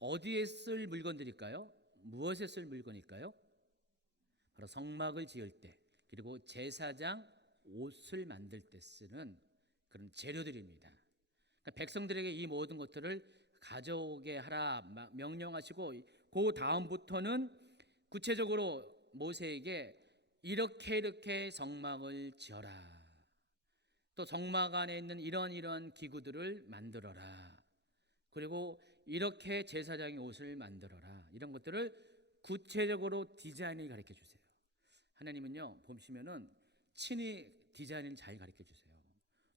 어디에 쓸 물건들일까요? 무엇에 쓸 물건일까요? 바로 성막을 지을 때, 그리고 제사장 옷을 만들 때 쓰는 그런 재료들입니다. 그러니까 백성들에게 이 모든 것들을 가져오게 하라 명령하시고, 그 다음부터는 구체적으로 모세에게 이렇게 성막을 지어라, 또 성막 안에 있는 이런 기구들을 만들어라, 그리고 이렇게 제사장의 옷을 만들어라, 이런 것들을 구체적으로 디자인을 가르쳐 주세요. 하나님은요, 보시면은 친히 디자인을 잘 가르쳐 주세요.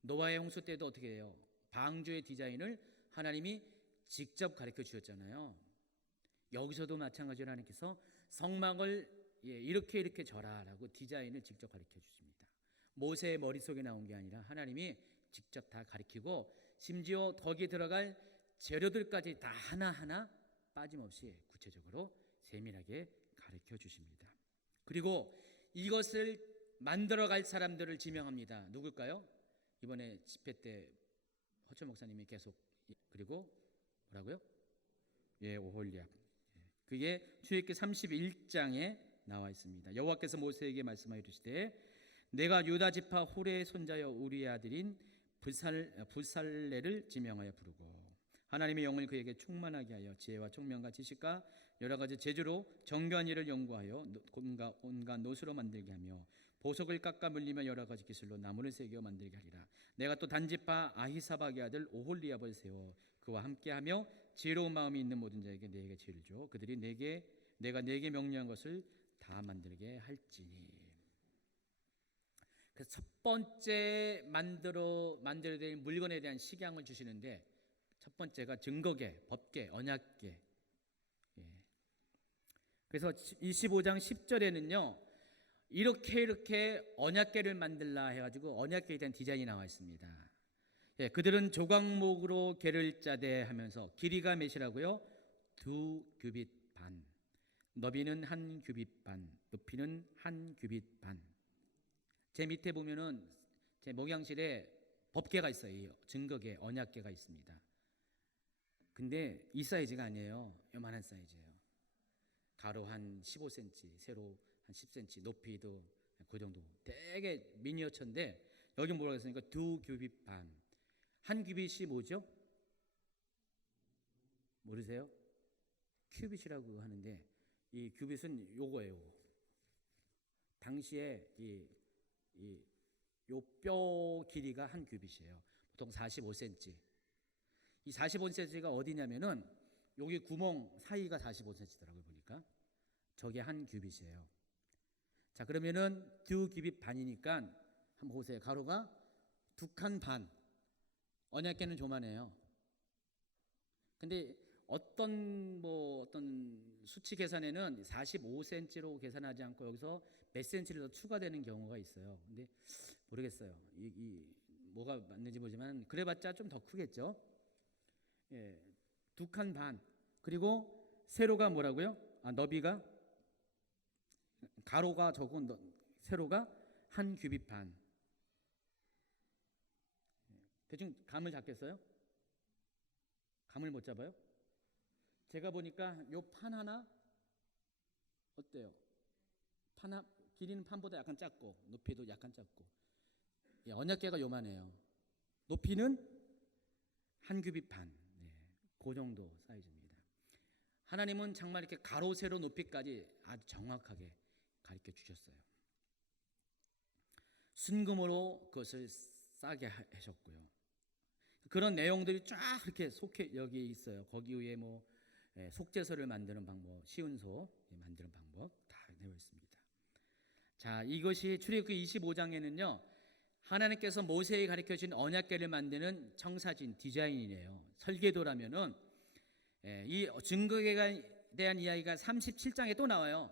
노아의 홍수 때도 어떻게 해요? 방주의 디자인을 하나님이 직접 가르쳐 주셨잖아요. 여기서도 마찬가지로 하나님께서 성막을 이렇게 져라라고 디자인을 직접 가르쳐 주십니다. 모세의 머릿속에 나온 게 아니라 하나님이 직접 다 가르치고, 심지어 거기에 들어갈 재료들까지 다 하나하나 빠짐없이 구체적으로 세밀하게 가르쳐 주십니다. 그리고 이것을 만들어갈 사람들을 지명합니다. 누굴까요? 이번에 집회 때 허철 목사님이 계속, 그리고 뭐라고요? 오홀리압. 그게 출애굽기 31장에 나와 있습니다. 여호와께서 모세에게 말씀하여 이르시되 내가 유다 지파 홀의 손자여 우리의 아들인 부살레를 지명하여 부르고 하나님의 영을 그에게 충만하게 하여 지혜와 총명과 지식과 여러 가지 재주로 정교한 일을 연구하여 온갖 노수로 만들게 하며 보석을 깎아 물리며 여러 가지 기술로 나무를 새겨 만들게 하리라. 내가 또 단지파 아히사박의 아들 오홀리압을 세워 그와 함께하며 지혜로운 마음이 있는 모든 자에게 내게 지혜를 줘 그들이 내가 내게 명령한 것을 다 만들게 할지니. 그래서 첫 번째 만들어야 될 물건에 대한 식양을 주시는데, 첫 번째가 증거계, 법계, 언약계. 그래서 25장 10절에는요 이렇게 언약계를 만들라 해가지고 언약계에 대한 디자인이 나와 있습니다. 그들은 조각목으로 계를 짜되 하면서 길이가 몇이라고요? 2규빗 반, 너비는 1규빗 반, 높이는 1규빗 반. 제 밑에 보면은 제 목양실에 법계가 있어요. 증거계, 언약계가 있습니다. 근데 이 사이즈가 아니에요. 요만한 사이즈예요. 가로 한 15cm, 세로 한 10cm, 높이도 그 정도. 되게 미니어처인데 여기 뭐라고 했으니까 2규빗 반. 1규빗이 뭐죠? 모르세요? 큐빗이라고 하는데 이 규빗은 요거예요. 당시에 요 뼈 길이가 1규빗이에요. 보통 45cm. 이 45cm가 어디냐면은 여기 구멍 사이가 45cm더라고요. 보니까 저게 1규빗이에요. 자, 그러면은 2규빗 반이니까 한번 보세요. 가로가 2칸 반. 언약계는 조만해요. 근데 어떤 수치 계산에는 45cm로 계산하지 않고 여기서 몇 cm를 더 추가되는 경우가 있어요. 근데 모르겠어요. 뭐가 맞는지 모르지만 그래봤자 좀 더 크겠죠. 2칸 반. 그리고 세로가 뭐라고요? 너비가 가로가 적은 세로가 한 규빗 반. 대충 감을 잡겠어요? 감을 못 잡아요? 제가 보니까 요 판 하나 어때요? 길이는 판보다 약간 작고 높이도 약간 작고, 예, 언약궤가 요만해요. 높이는 한 규빗 반. 네, 그 정도 사이즈입니다. 하나님은 정말 이렇게 가로 세로 높이까지 아주 정확하게 가르쳐 주셨어요. 순금으로 그것을 싸게 하셨고요. 그런 내용들이 쫙 이렇게 속해 여기 있어요. 거기 위에 뭐 속죄소를 만드는 방법, 시운소 만드는 방법 다 되어 있습니다. 자, 이것이 출애굽기 25장에는요 하나님께서 모세에게 가르쳐 주신 언약궤를 만드는 청사진 디자인이네요. 설계도라면은 이 증거궤에 대한 이야기가 37장에 또 나와요.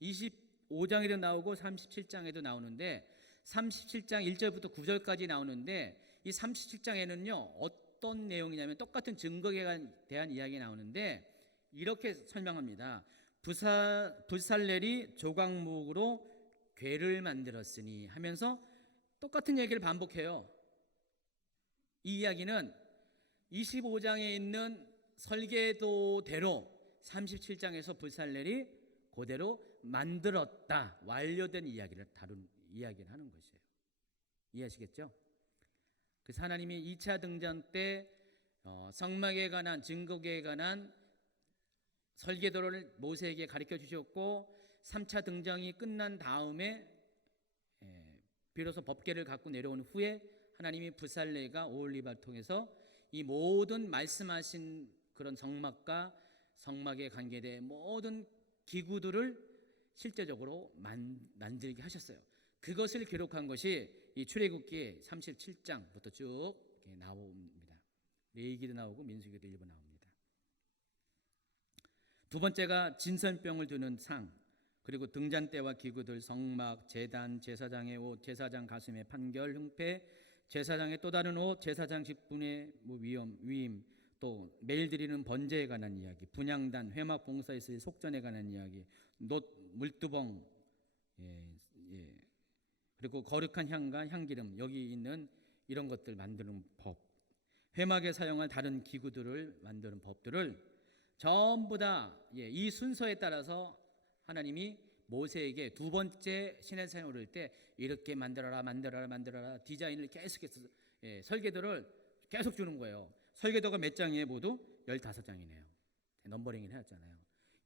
25장에도 나오고 37장에도 나오는데 37장 1절부터 9절까지 나오는데 이 37장에는요 어떤 내용이냐면 똑같은 증거궤에 대한 이야기가 나오는데 이렇게 설명합니다. 부살렐이 조각목으로 궤를 만들었으니 하면서 똑같은 얘기를 반복해요. 이 이야기는 25장에 있는 설계도대로 37장에서 부살렐이 그대로 만들었다, 완료된 이야기를 이야기를 하는 것이에요. 이해하시겠죠? 그래서 하나님이 2차 등장 때 성막에 관한 증거궤에 관한 설계도를 모세에게 가르쳐 주셨고 3차 등장이 끝난 다음에 비로소 법궤를 갖고 내려온 후에 하나님이 부살레가 오올리바를 통해서 이 모든 말씀하신 그런 성막과 성막에 관계된 모든 기구들을 실제적으로 만들게 하셨어요. 그것을 기록한 것이 이 출애굽기 37장부터 쭉 나옵니다. 레위기도 나오고 민수기도 일부 나옵니다. 두 번째가 진선병을 두는 상, 그리고 등잔대와 기구들, 성막, 제단, 제사장의 옷, 제사장 가슴의 판결, 흥패, 제사장의 또 다른 옷, 제사장 직분의 위임, 또 매일 드리는 번제에 관한 이야기, 분향단, 회막 봉사에서의 속전에 관한 이야기, 놋, 물두봉, 그리고 거룩한 향과 향기름, 여기 있는 이런 것들 만드는 법, 회막에 사용할 다른 기구들을 만드는 법들을 전부 다 이 순서에 따라서 하나님이 모세에게 두 번째 시내산에 오를 때 이렇게 만들어라 디자인을 계속해서 설계도를 계속 주는 거예요. 설계도가 몇 장이에요? 모두 15장이네요. 넘버링을 해왔잖아요.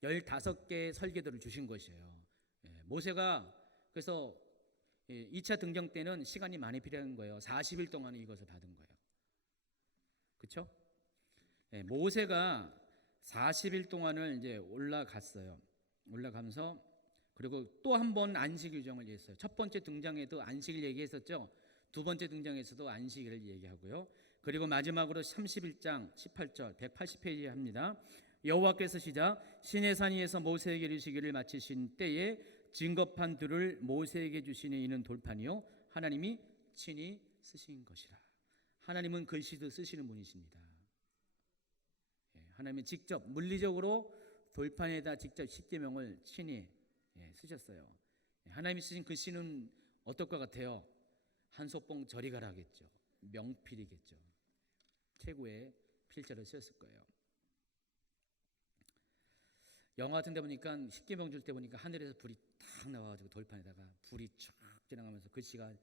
15개의 설계도를 주신 것이에요. 모세가 그래서 2차 등장 때는 시간이 많이 필요한 거예요. 40일 동안 이것을 받은 거예요. 그렇죠? 모세가 40일 동안을 이제 올라갔어요. 올라가면서 그리고 또 한 번 안식 규정을 얘기했어요. 첫 번째 등장에도 안식을 얘기했었죠. 두 번째 등장에서도 안식일을 얘기하고요. 그리고 마지막으로 31장 18절 180페이지 합니다. 여호와께서 시작 시내산 위에서 모세에게 이르시기를 마치신 때에 증거판 둘을 모세에게 주시니 이는 돌판이요 하나님이 친히 쓰신 것이라. 하나님은 글씨도 쓰시는 분이십니다. 하나님은 직접 물리적으로 돌판에다 직접 십계명을 친히 쓰셨어요. 하나님이 쓰신 글씨는 어떨 것 같아요? 한소봉 저리 가라겠죠. 명필이겠죠. 최고의 필자를 쓰셨을 거예요. 영화 같은 데 보니까 십계명 줄 때 보니까 하늘에서 불이 딱 나와가지고 돌판에다가 불이 쫙 지나가면서 글씨가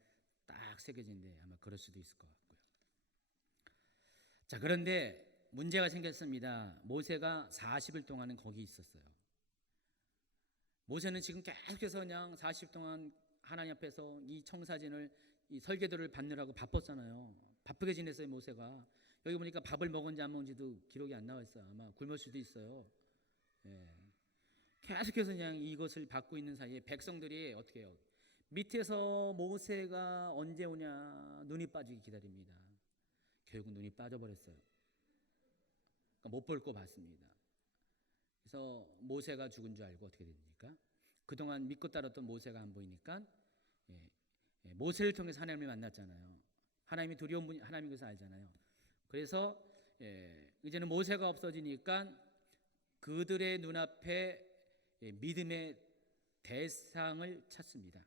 딱 새겨지는데 아마 그럴 수도 있을 것 같고요. 자, 그런데 문제가 생겼습니다. 모세가 40일 동안은 거기 있었어요. 모세는 지금 계속해서 그냥 40일 동안 하나님 앞에서 이 청사진을 이 설계도를 받느라고 바빴잖아요. 바쁘게 지냈어요. 모세가 여기 보니까 밥을 먹은지 안 먹은지도 기록이 안 나와 있어요. 아마 굶을 수도 있어요. 계속해서 그냥 이것을 받고 있는 사이에 백성들이 어떻게 해요? 밑에서 모세가 언제 오냐 눈이 빠지기 기다립니다. 결국 눈이 빠져버렸어요. 그러니까 못 볼 거 봤습니다. 그래서 모세가 죽은 줄 알고 어떻게 됩니까? 그동안 믿고 따랐던 모세가 안 보이니까 모세를 통해서 하나님을 만났잖아요. 하나님이 두려운 분이 하나님 그래서 알잖아요. 그래서 이제는 모세가 없어지니까 그들의 눈앞에 믿음의 대상을 찾습니다.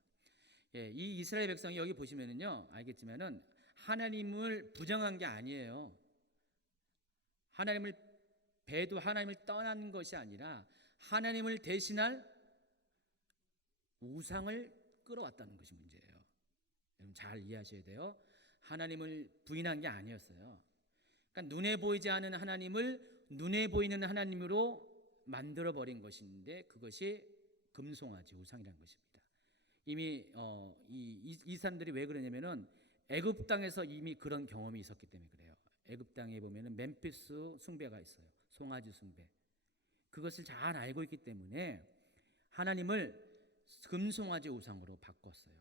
예, 이 이스라엘 백성이 여기 보시면은요, 알겠지만은 하나님을 부정한 게 아니에요. 하나님을 배도 하나님을 떠난 것이 아니라 하나님을 대신할 우상을 끌어왔다는 것이 문제예요. 여러분 잘 이해하셔야 돼요. 하나님을 부인한 게 아니었어요. 그러니까 눈에 보이지 않는 하나님을 눈에 보이는 하나님으로 만들어 버린 것인데 그것이 금송아지 우상이라는 것입니다. 이미 이 사람들이 왜 그러냐면은 애굽 땅에서 이미 그런 경험이 있었기 때문에 그래요. 애굽 땅에 보면은 멤피스 숭배가 있어요. 송아지 숭배. 그것을 잘 알고 있기 때문에 하나님을 금송아지 우상으로 바꿨어요.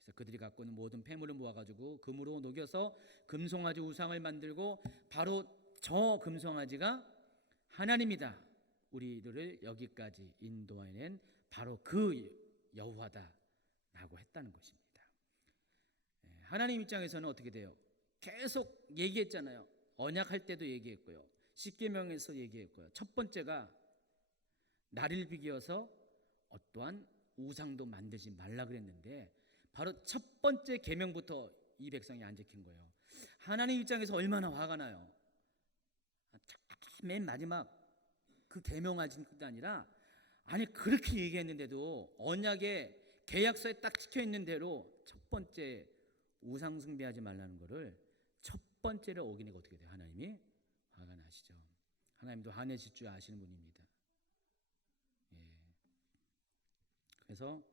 그래서 그들이 갖고 있는 모든 폐물을 모아가지고 금으로 녹여서 금송아지 우상을 만들고 바로 저 금송아지가 하나님이다. 우리들을 여기까지 인도해낸 바로 그 여호와다라고 했다는 것입니다. 하나님 입장에서는 어떻게 돼요? 계속 얘기했잖아요. 언약할 때도 얘기했고요. 십계명에서 얘기했고요. 첫 번째가 나를 비기어서 어떠한 우상도 만들지 말라 그랬는데 바로 첫 번째 계명부터 이 백성이 안 지킨 거예요. 하나님 입장에서 얼마나 화가 나요. 맨 마지막 그 계명하신 것도 아니라 아니 그렇게 얘기했는데도 언약의 계약서에 딱 찍혀있는 대로 첫 번째 우상 숭배하지 말라는 거를 첫 번째를 어기니까 어떻게 돼요? 하나님이 화가 나시죠. 하나님도 화내실 줄 아시는 분입니다. 그래서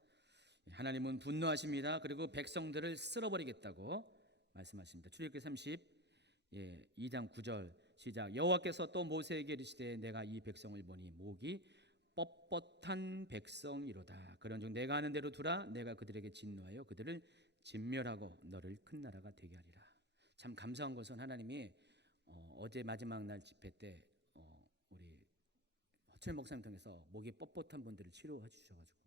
하나님은 분노하십니다. 그리고 백성들을 쓸어버리겠다고 말씀하십니다. 출애굽기 2장 9절 시작. 여호와께서 또 모세에게 이르시되 내가 이 백성을 보니 목이 뻣뻣한 백성이로다. 그런즉 내가 하는 대로 두라. 내가 그들에게 진노하여 그들을 진멸하고 너를 큰 나라가 되게 하리라. 참 감사한 것은 하나님이 어제 마지막 날 집회 때 우리 허철 목사님 통해서 목이 뻣뻣한 분들을 치료해 주셔가지고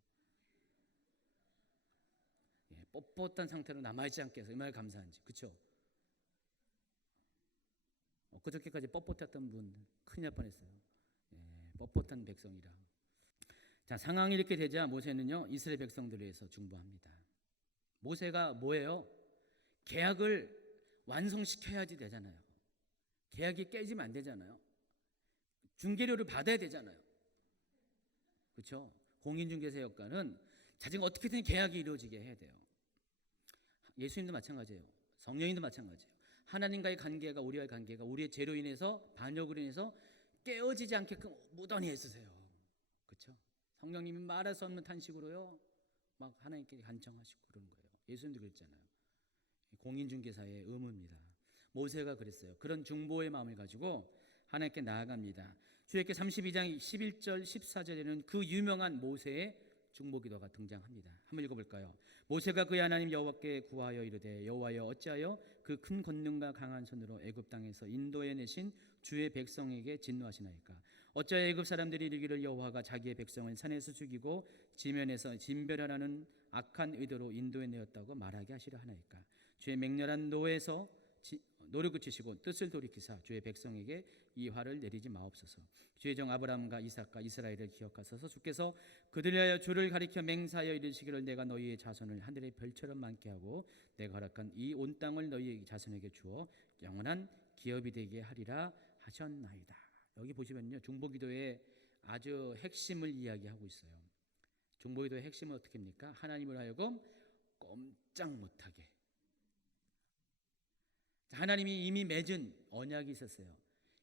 뻣뻣한 상태로 남아있지 않게 해서 얼마나 감사한지. 그렇죠? 그저께까지 뻣뻣했던 분 큰일 날 뻔했어요. 뻣뻣한 백성이라. 자, 상황이 이렇게 되자 모세는요 이스라엘 백성들을 위해서 중보합니다. 모세가 뭐예요? 계약을 완성시켜야지 되잖아요. 계약이 깨지면 안 되잖아요. 중개료를 받아야 되잖아요. 그렇죠? 공인중개사 역할은 자기가 어떻게든 계약이 이루어지게 해야 돼요. 예수님도 마찬가지예요. 성령님도 마찬가지예요. 하나님과의 관계가 우리와의 관계가 우리의 죄로 인해서 반역으로 인해서 깨어지지 않게끔 무던히 애쓰세요. 그렇죠? 성령님이 말할 수 없는 탄식으로요 막 하나님께 간청하시고 그러는 거예요. 예수님도 그랬잖아요. 공인중개사의 의무입니다. 모세가 그랬어요. 그런 중보의 마음을 가지고 하나님께 나아갑니다. 출애굽기 32장 11절 14절에는 그 유명한 모세의 중보기도가 등장합니다. 한번 읽어볼까요? 모세가 그의 하나님 여호와께 구하여 이르되 여호와여 어찌하여 그 큰 권능과 강한 손으로 애굽 땅에서 인도해 내신 주의 백성에게 진노하시나이까? 어찌하여 애굽 사람들이 이르기를 여호와가 자기의 백성을 산에서 죽이고 지면에서 진멸하라는 악한 의도로 인도해 내었다고 말하게 하시려 하나이까? 주의 맹렬한 노에서 노를 그치시고 뜻을 돌이키사 주의 백성에게 이 화를 내리지 마옵소서. 주의 종 아브라함과 이삭과 이스라엘을 기억하소서. 주께서 그들을 위하여 주를 가리켜 맹사하여 이르시기를 내가 너희의 자손을 하늘의 별처럼 많게 하고 내가 허락한 이 온 땅을 너희의 자손에게 주어 영원한 기업이 되게 하리라 하셨나이다. 여기 보시면요 중보기도의 아주 핵심을 이야기하고 있어요. 중보기도의 핵심은 어떻게 합니까? 하나님을 하여금 꼼짝 못하게. 하나님이 이미 맺은 언약이 있었어요.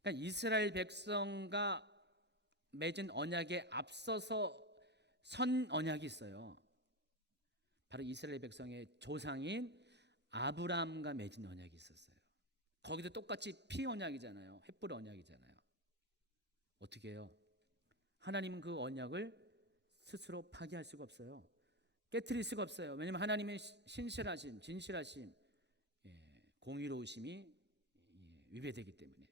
그러니까 이스라엘 백성과 맺은 언약에 앞서서 선 언약이 있어요. 바로 이스라엘 백성의 조상인 아브라함과 맺은 언약이 있었어요. 거기도 똑같이 피 언약이잖아요. 횃불 언약이잖아요. 어떻게 해요? 하나님은 그 언약을 스스로 파기할 수가 없어요. 깨트릴 수가 없어요. 왜냐하면 하나님의 신실하심, 진실하심, 공의로우심이 위배되기 때문에.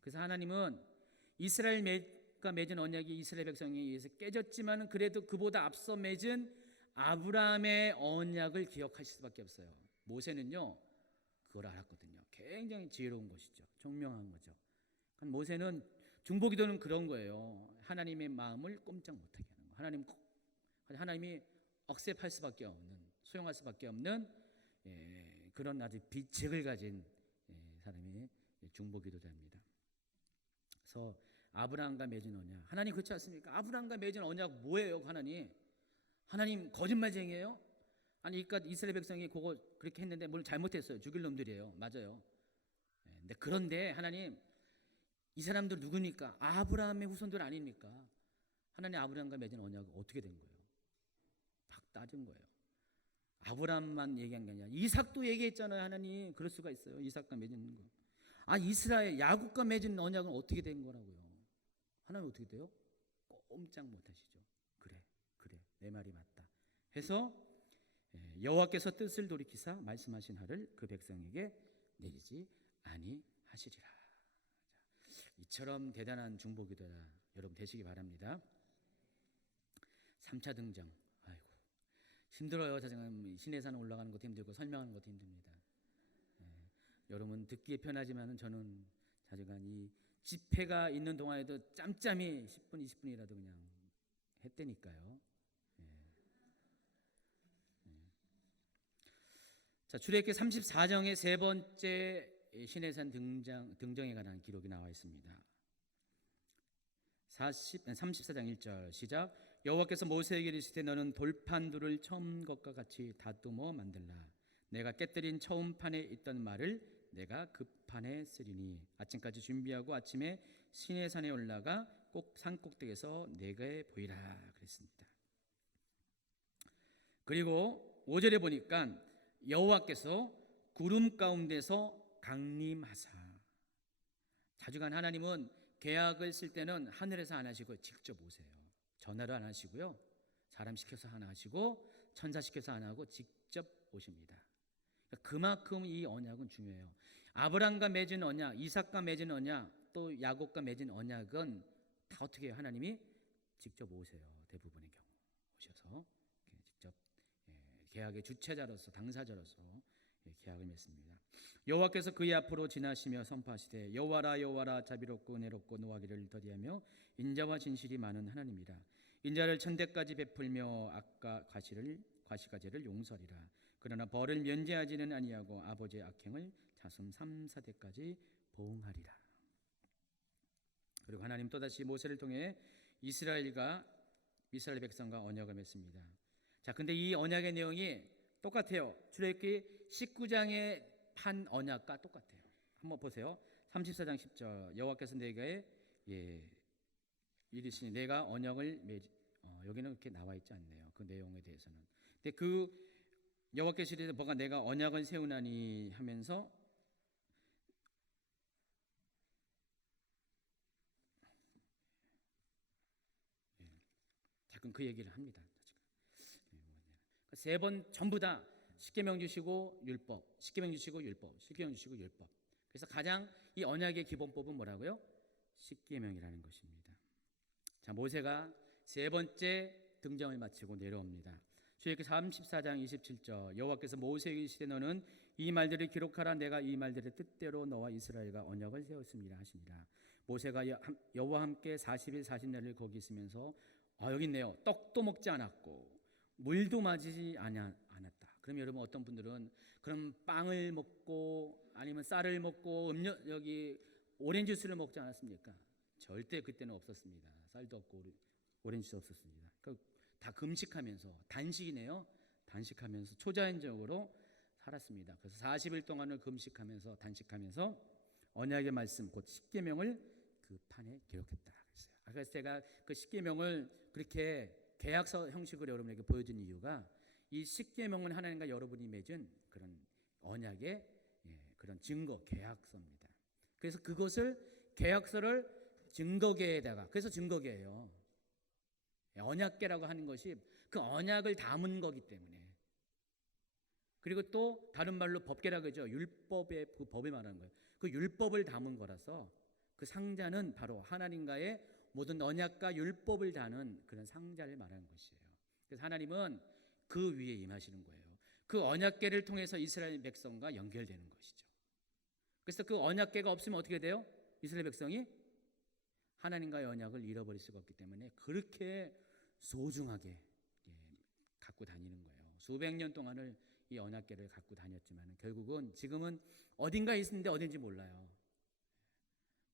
그래서 하나님은 이스라엘과 맺은 언약이 이스라엘 백성에 의해서 깨졌지만 그래도 그보다 앞서 맺은 아브라함의 언약을 기억하실 수밖에 없어요. 모세는요 그걸 알았거든요. 굉장히 지혜로운 것이죠. 총명한 거죠. 모세는 중보기도는 그런 거예요. 하나님의 마음을 꼼짝 못하게 하는 거. 하나님 하나님이 억셉할 수밖에 없는, 수용할 수밖에 없는 그런 아주 비책을 가진 사람이 중보기도자입니다. 그래서 아브라함과 맺은 언약, 하나님 그렇지 않습니까? 아브라함과 맺은 언약 뭐예요? 하나님 거짓말쟁이에요? 아니 그러니까 이스라엘 백성이 그거 그렇게 했는데 뭘 잘못했어요. 죽일 놈들이에요. 맞아요. 그런데 하나님 이 사람들 누굽니까? 아브라함의 후손들 아닙니까? 하나님 아브라함과 맺은 언약은 어떻게 된 거예요? 막 따진 거예요. 아브라함만 얘기한 게 아니라 이삭도 얘기했잖아요. 하나님 그럴 수가 있어요. 이삭과 맺은 거. 이스라엘 야곱과 맺은 언약은 어떻게 된 거라고요? 하나님 어떻게 돼요? 꼼짝 못하시죠. 그래 내 말이 맞다 해서 여호와께서 뜻을 돌이키사 말씀하신 하를 그 백성에게 내리지 아니하시리라. 이처럼 대단한 중보기도자 여러분 되시기 바랍니다. 3차 등장. 아이고 힘들어요. 지금 시내산 올라가는 것도 힘들고 설명하는 것도 힘듭니다. 여러분 듣기에 편하지만 저는 자주간 이 집회가 있는 동안에도 짬짬이 10분 20분이라도 그냥 했다니까요. 자, 출애굽기 34장의 세 번째 시내산 등정에 관한 기록이 나와 있습니다. 34장 1절 시작. 여호와께서 모세에게 이르시되 너는 돌판들을 처음 것과 같이 다듬어 만들라. 내가 깨뜨린 처음 판에 있던 말을 내가 그 판에 쓰리니 아침까지 준비하고 아침에 시내산에 올라가 꼭 산꼭대기에서 내게 보이라 그랬습니다. 그리고 5절에 보니까 여호와께서 구름 가운데서 강림하사. 자주간 하나님은 계약을 쓸 때는 하늘에서 안 하시고 직접 오세요. 전화로 안 하시고요, 사람 시켜서 안 하시고 천사 시켜서 안 하고 직접 오십니다. 그만큼 이 언약은 중요해요. 아브라함과 맺은 언약, 이삭과 맺은 언약, 또 야곱과 맺은 언약은 다 어떻게 해요? 하나님이 직접 오세요. 대부분의 경우 오셔서 직접 계약의 주체자로서, 당사자로서 계약을 맺습니다. 여호와께서 그의 앞으로 지나시며 선포하시되 여호와라 여호와라 자비롭고 은혜롭고 노하기를 더디하며 인자와 진실이 많은 하나님이라. 인자를 천대까지 베풀며 악과 과시가지를 용서하리라. 그러나 벌을 면제하지는 아니하고 아버지의 악행을 자손 3, 4대까지 보응하리라. 그리고 하나님 또다시 모세를 통해 이스라엘 백성과 언약을 맺습니다. 자, 근데 이 언약의 내용이 똑같아요. 출애굽기 19장의 판 언약과 똑같아요. 한번 보세요. 34장 10절 여호와께서 내게 이르시니 내가 언약을 여기는 그렇게 나와 있지 않네요. 그 내용에 대해서는. 근데 그 여호와께서 이르시되 뭐가 내가 언약을 세우나니 하면서 자꾸 그 얘기를 합니다. 세 번 전부 다 십계명 주시고 율법, 십계명 주시고 율법, 십계명 주시고 율법. 그래서 가장 이 언약의 기본법은 뭐라고요? 십계명이라는 것입니다. 자, 모세가 세 번째 등정을 마치고 내려옵니다. 출애굽기 34장 27절 여호와께서 모세에게 이르시되 너는 이 말들을 기록하라. 내가 이 말들의 뜻대로 너와 이스라엘과 언약을 세웠습니다 하시니라. 모세가 여호와 함께 40일 40날을 거기 있으면서 여기 있네요. 떡도 먹지 않았고 물도 마시지 않았다. 그럼 여러분 어떤 분들은 그럼 빵을 먹고 아니면 쌀을 먹고 여기 오렌지 주스를 먹지 않았습니까? 절대 그때는 없었습니다. 쌀도 없고 오렌지 주스 없었습니다. 그러니까 다 금식하면서 단식이네요. 단식하면서 초자연적으로 살았습니다. 그래서 40일 동안을 금식하면서 단식하면서 언약의 말씀 곧 십계명을 그 판에 기록했다 그랬어요. 그래서 제가 그 십계명을 그렇게 계약서 형식으로 여러분에게 보여준 이유가 이 십계명은 하나님과 여러분이 맺은 그런 언약의 그런 증거, 계약서입니다. 그래서 그것을 계약서를 증거계에다가, 그래서 증거계예요. 언약계라고 하는 것이 그 언약을 담은 거기 때문에. 그리고 또 다른 말로 법계라고 하죠. 율법의 그 법을 말하는 거예요. 그 율법을 담은 거라서 그 상자는 바로 하나님과의 모든 언약과 율법을 다는 그런 상자를 말하는 것이에요. 그래서 하나님은 그 위에 임하시는 거예요. 그 언약궤를 통해서 이스라엘 백성과 연결되는 것이죠. 그래서 그 언약궤가 없으면 어떻게 돼요? 이스라엘 백성이 하나님과의 언약을 잃어버릴 수가 없기 때문에 그렇게 소중하게 갖고 다니는 거예요. 수백 년 동안을 이 언약궤를 갖고 다녔지만 결국은 지금은 어딘가에 있는데 어딘지 몰라요.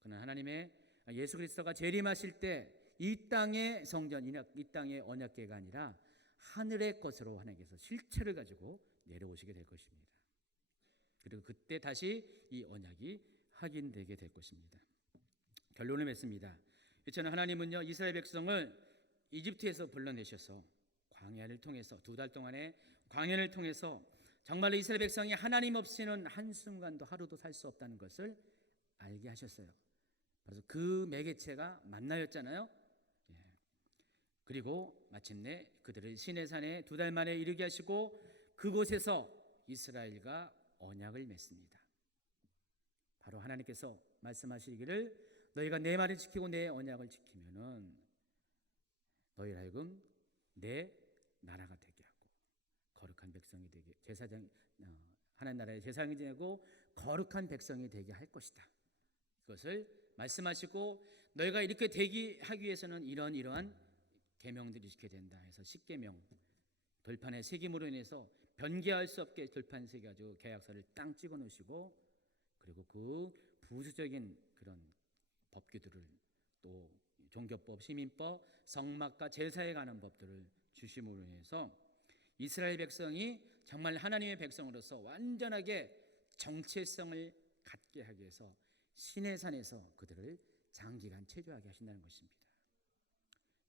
그러나 하나님의 예수 그리스도가 재림하실 때 이 땅의 성전, 이 땅의 언약궤가 아니라 하늘의 것으로 하나님께서 실체를 가지고 내려오시게 될 것입니다. 그리고 그때 다시 이 언약이 확인되게 될 것입니다. 결론을 맺습니다. 저는 하나님은요 이스라엘 백성을 이집트에서 불러내셔서 광야를 통해서 2달 동안의 광야를 통해서 정말로 이스라엘 백성이 하나님 없이는 한순간도 하루도 살 수 없다는 것을 알게 하셨어요. 그래서 그 매개체가 만나였잖아요. 그리고 마침내 그들을 시내산에 2달 만에 이르게 하시고 그곳에서 이스라엘과 언약을 맺습니다. 바로 하나님께서 말씀하시기를 너희가 내 말을 지키고 내 언약을 지키면은 너희 하여금 내 나라가 되게 하고 거룩한 백성이 되게 하나님 나라의 제사장이 되고 거룩한 백성이 되게 할 것이다. 그것을 말씀하시고 너희가 이렇게 되게 하기 위해서는 이러한 계명들이 지켜야 된다 해서 10계명 돌판에 새김으로 인해서 변개할 수 없게 돌판 새겨가지고 계약서를 땅 찍어 놓으시고 그리고 그 부수적인 그런 법규들을 또 종교법, 시민법, 성막과 제사에 관한 법들을 주심으로 인해서 이스라엘 백성이 정말 하나님의 백성으로서 완전하게 정체성을 갖게 하기 위해서 시내산에서 그들을 장기간 체류하게 하신다는 것입니다.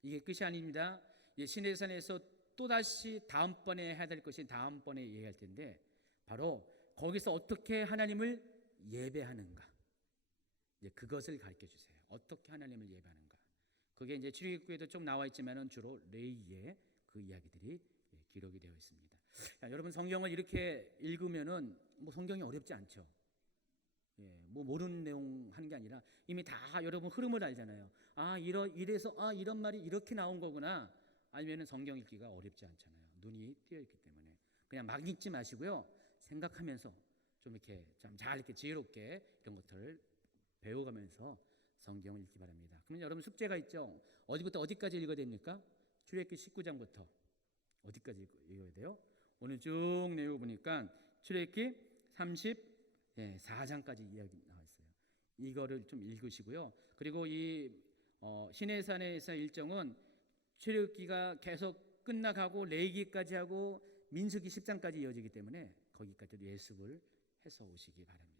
이게 끝이 아닙니다. 시내산에서 또다시 다음번에 해야 될 것이 다음번에 얘기할 텐데 바로 거기서 어떻게 하나님을 예배하는가 그것을 가르쳐 주세요. 어떻게 하나님을 예배하는가. 그게 이제 출애굽기에도 좀 나와 있지만은 주로 레위기에 그 이야기들이 기록이 되어 있습니다. 여러분 성경을 이렇게 읽으면은 뭐 성경이 어렵지 않죠. 뭐 모르는 내용 하는 게 아니라 이미 다 여러분 흐름을 알잖아요. 이래서 이런 말이 이렇게 나온 거구나. 알면은 성경 읽기가 어렵지 않잖아요. 눈이 띄어 있기 때문에 그냥 막 읽지 마시고요. 생각하면서 좀 이렇게 좀 잘 이렇게 지혜롭게 이런 것들을 배워가면서 성경을 읽기 바랍니다. 그러면 여러분 숙제가 있죠. 어디부터 어디까지 읽어야 됩니까? 출애굽기 19장부터 어디까지 읽어야 돼요? 오늘 쭉 내용 보니까 출애굽기 34장까지 이야기 나와 있어요. 이거를 좀 읽으시고요. 그리고 이 시내산에서 일정은 출애굽기가 계속 끝나가고 레위기까지 하고 민수기 10장까지 이어지기 때문에 거기까지 예습을 해서 오시기 바랍니다.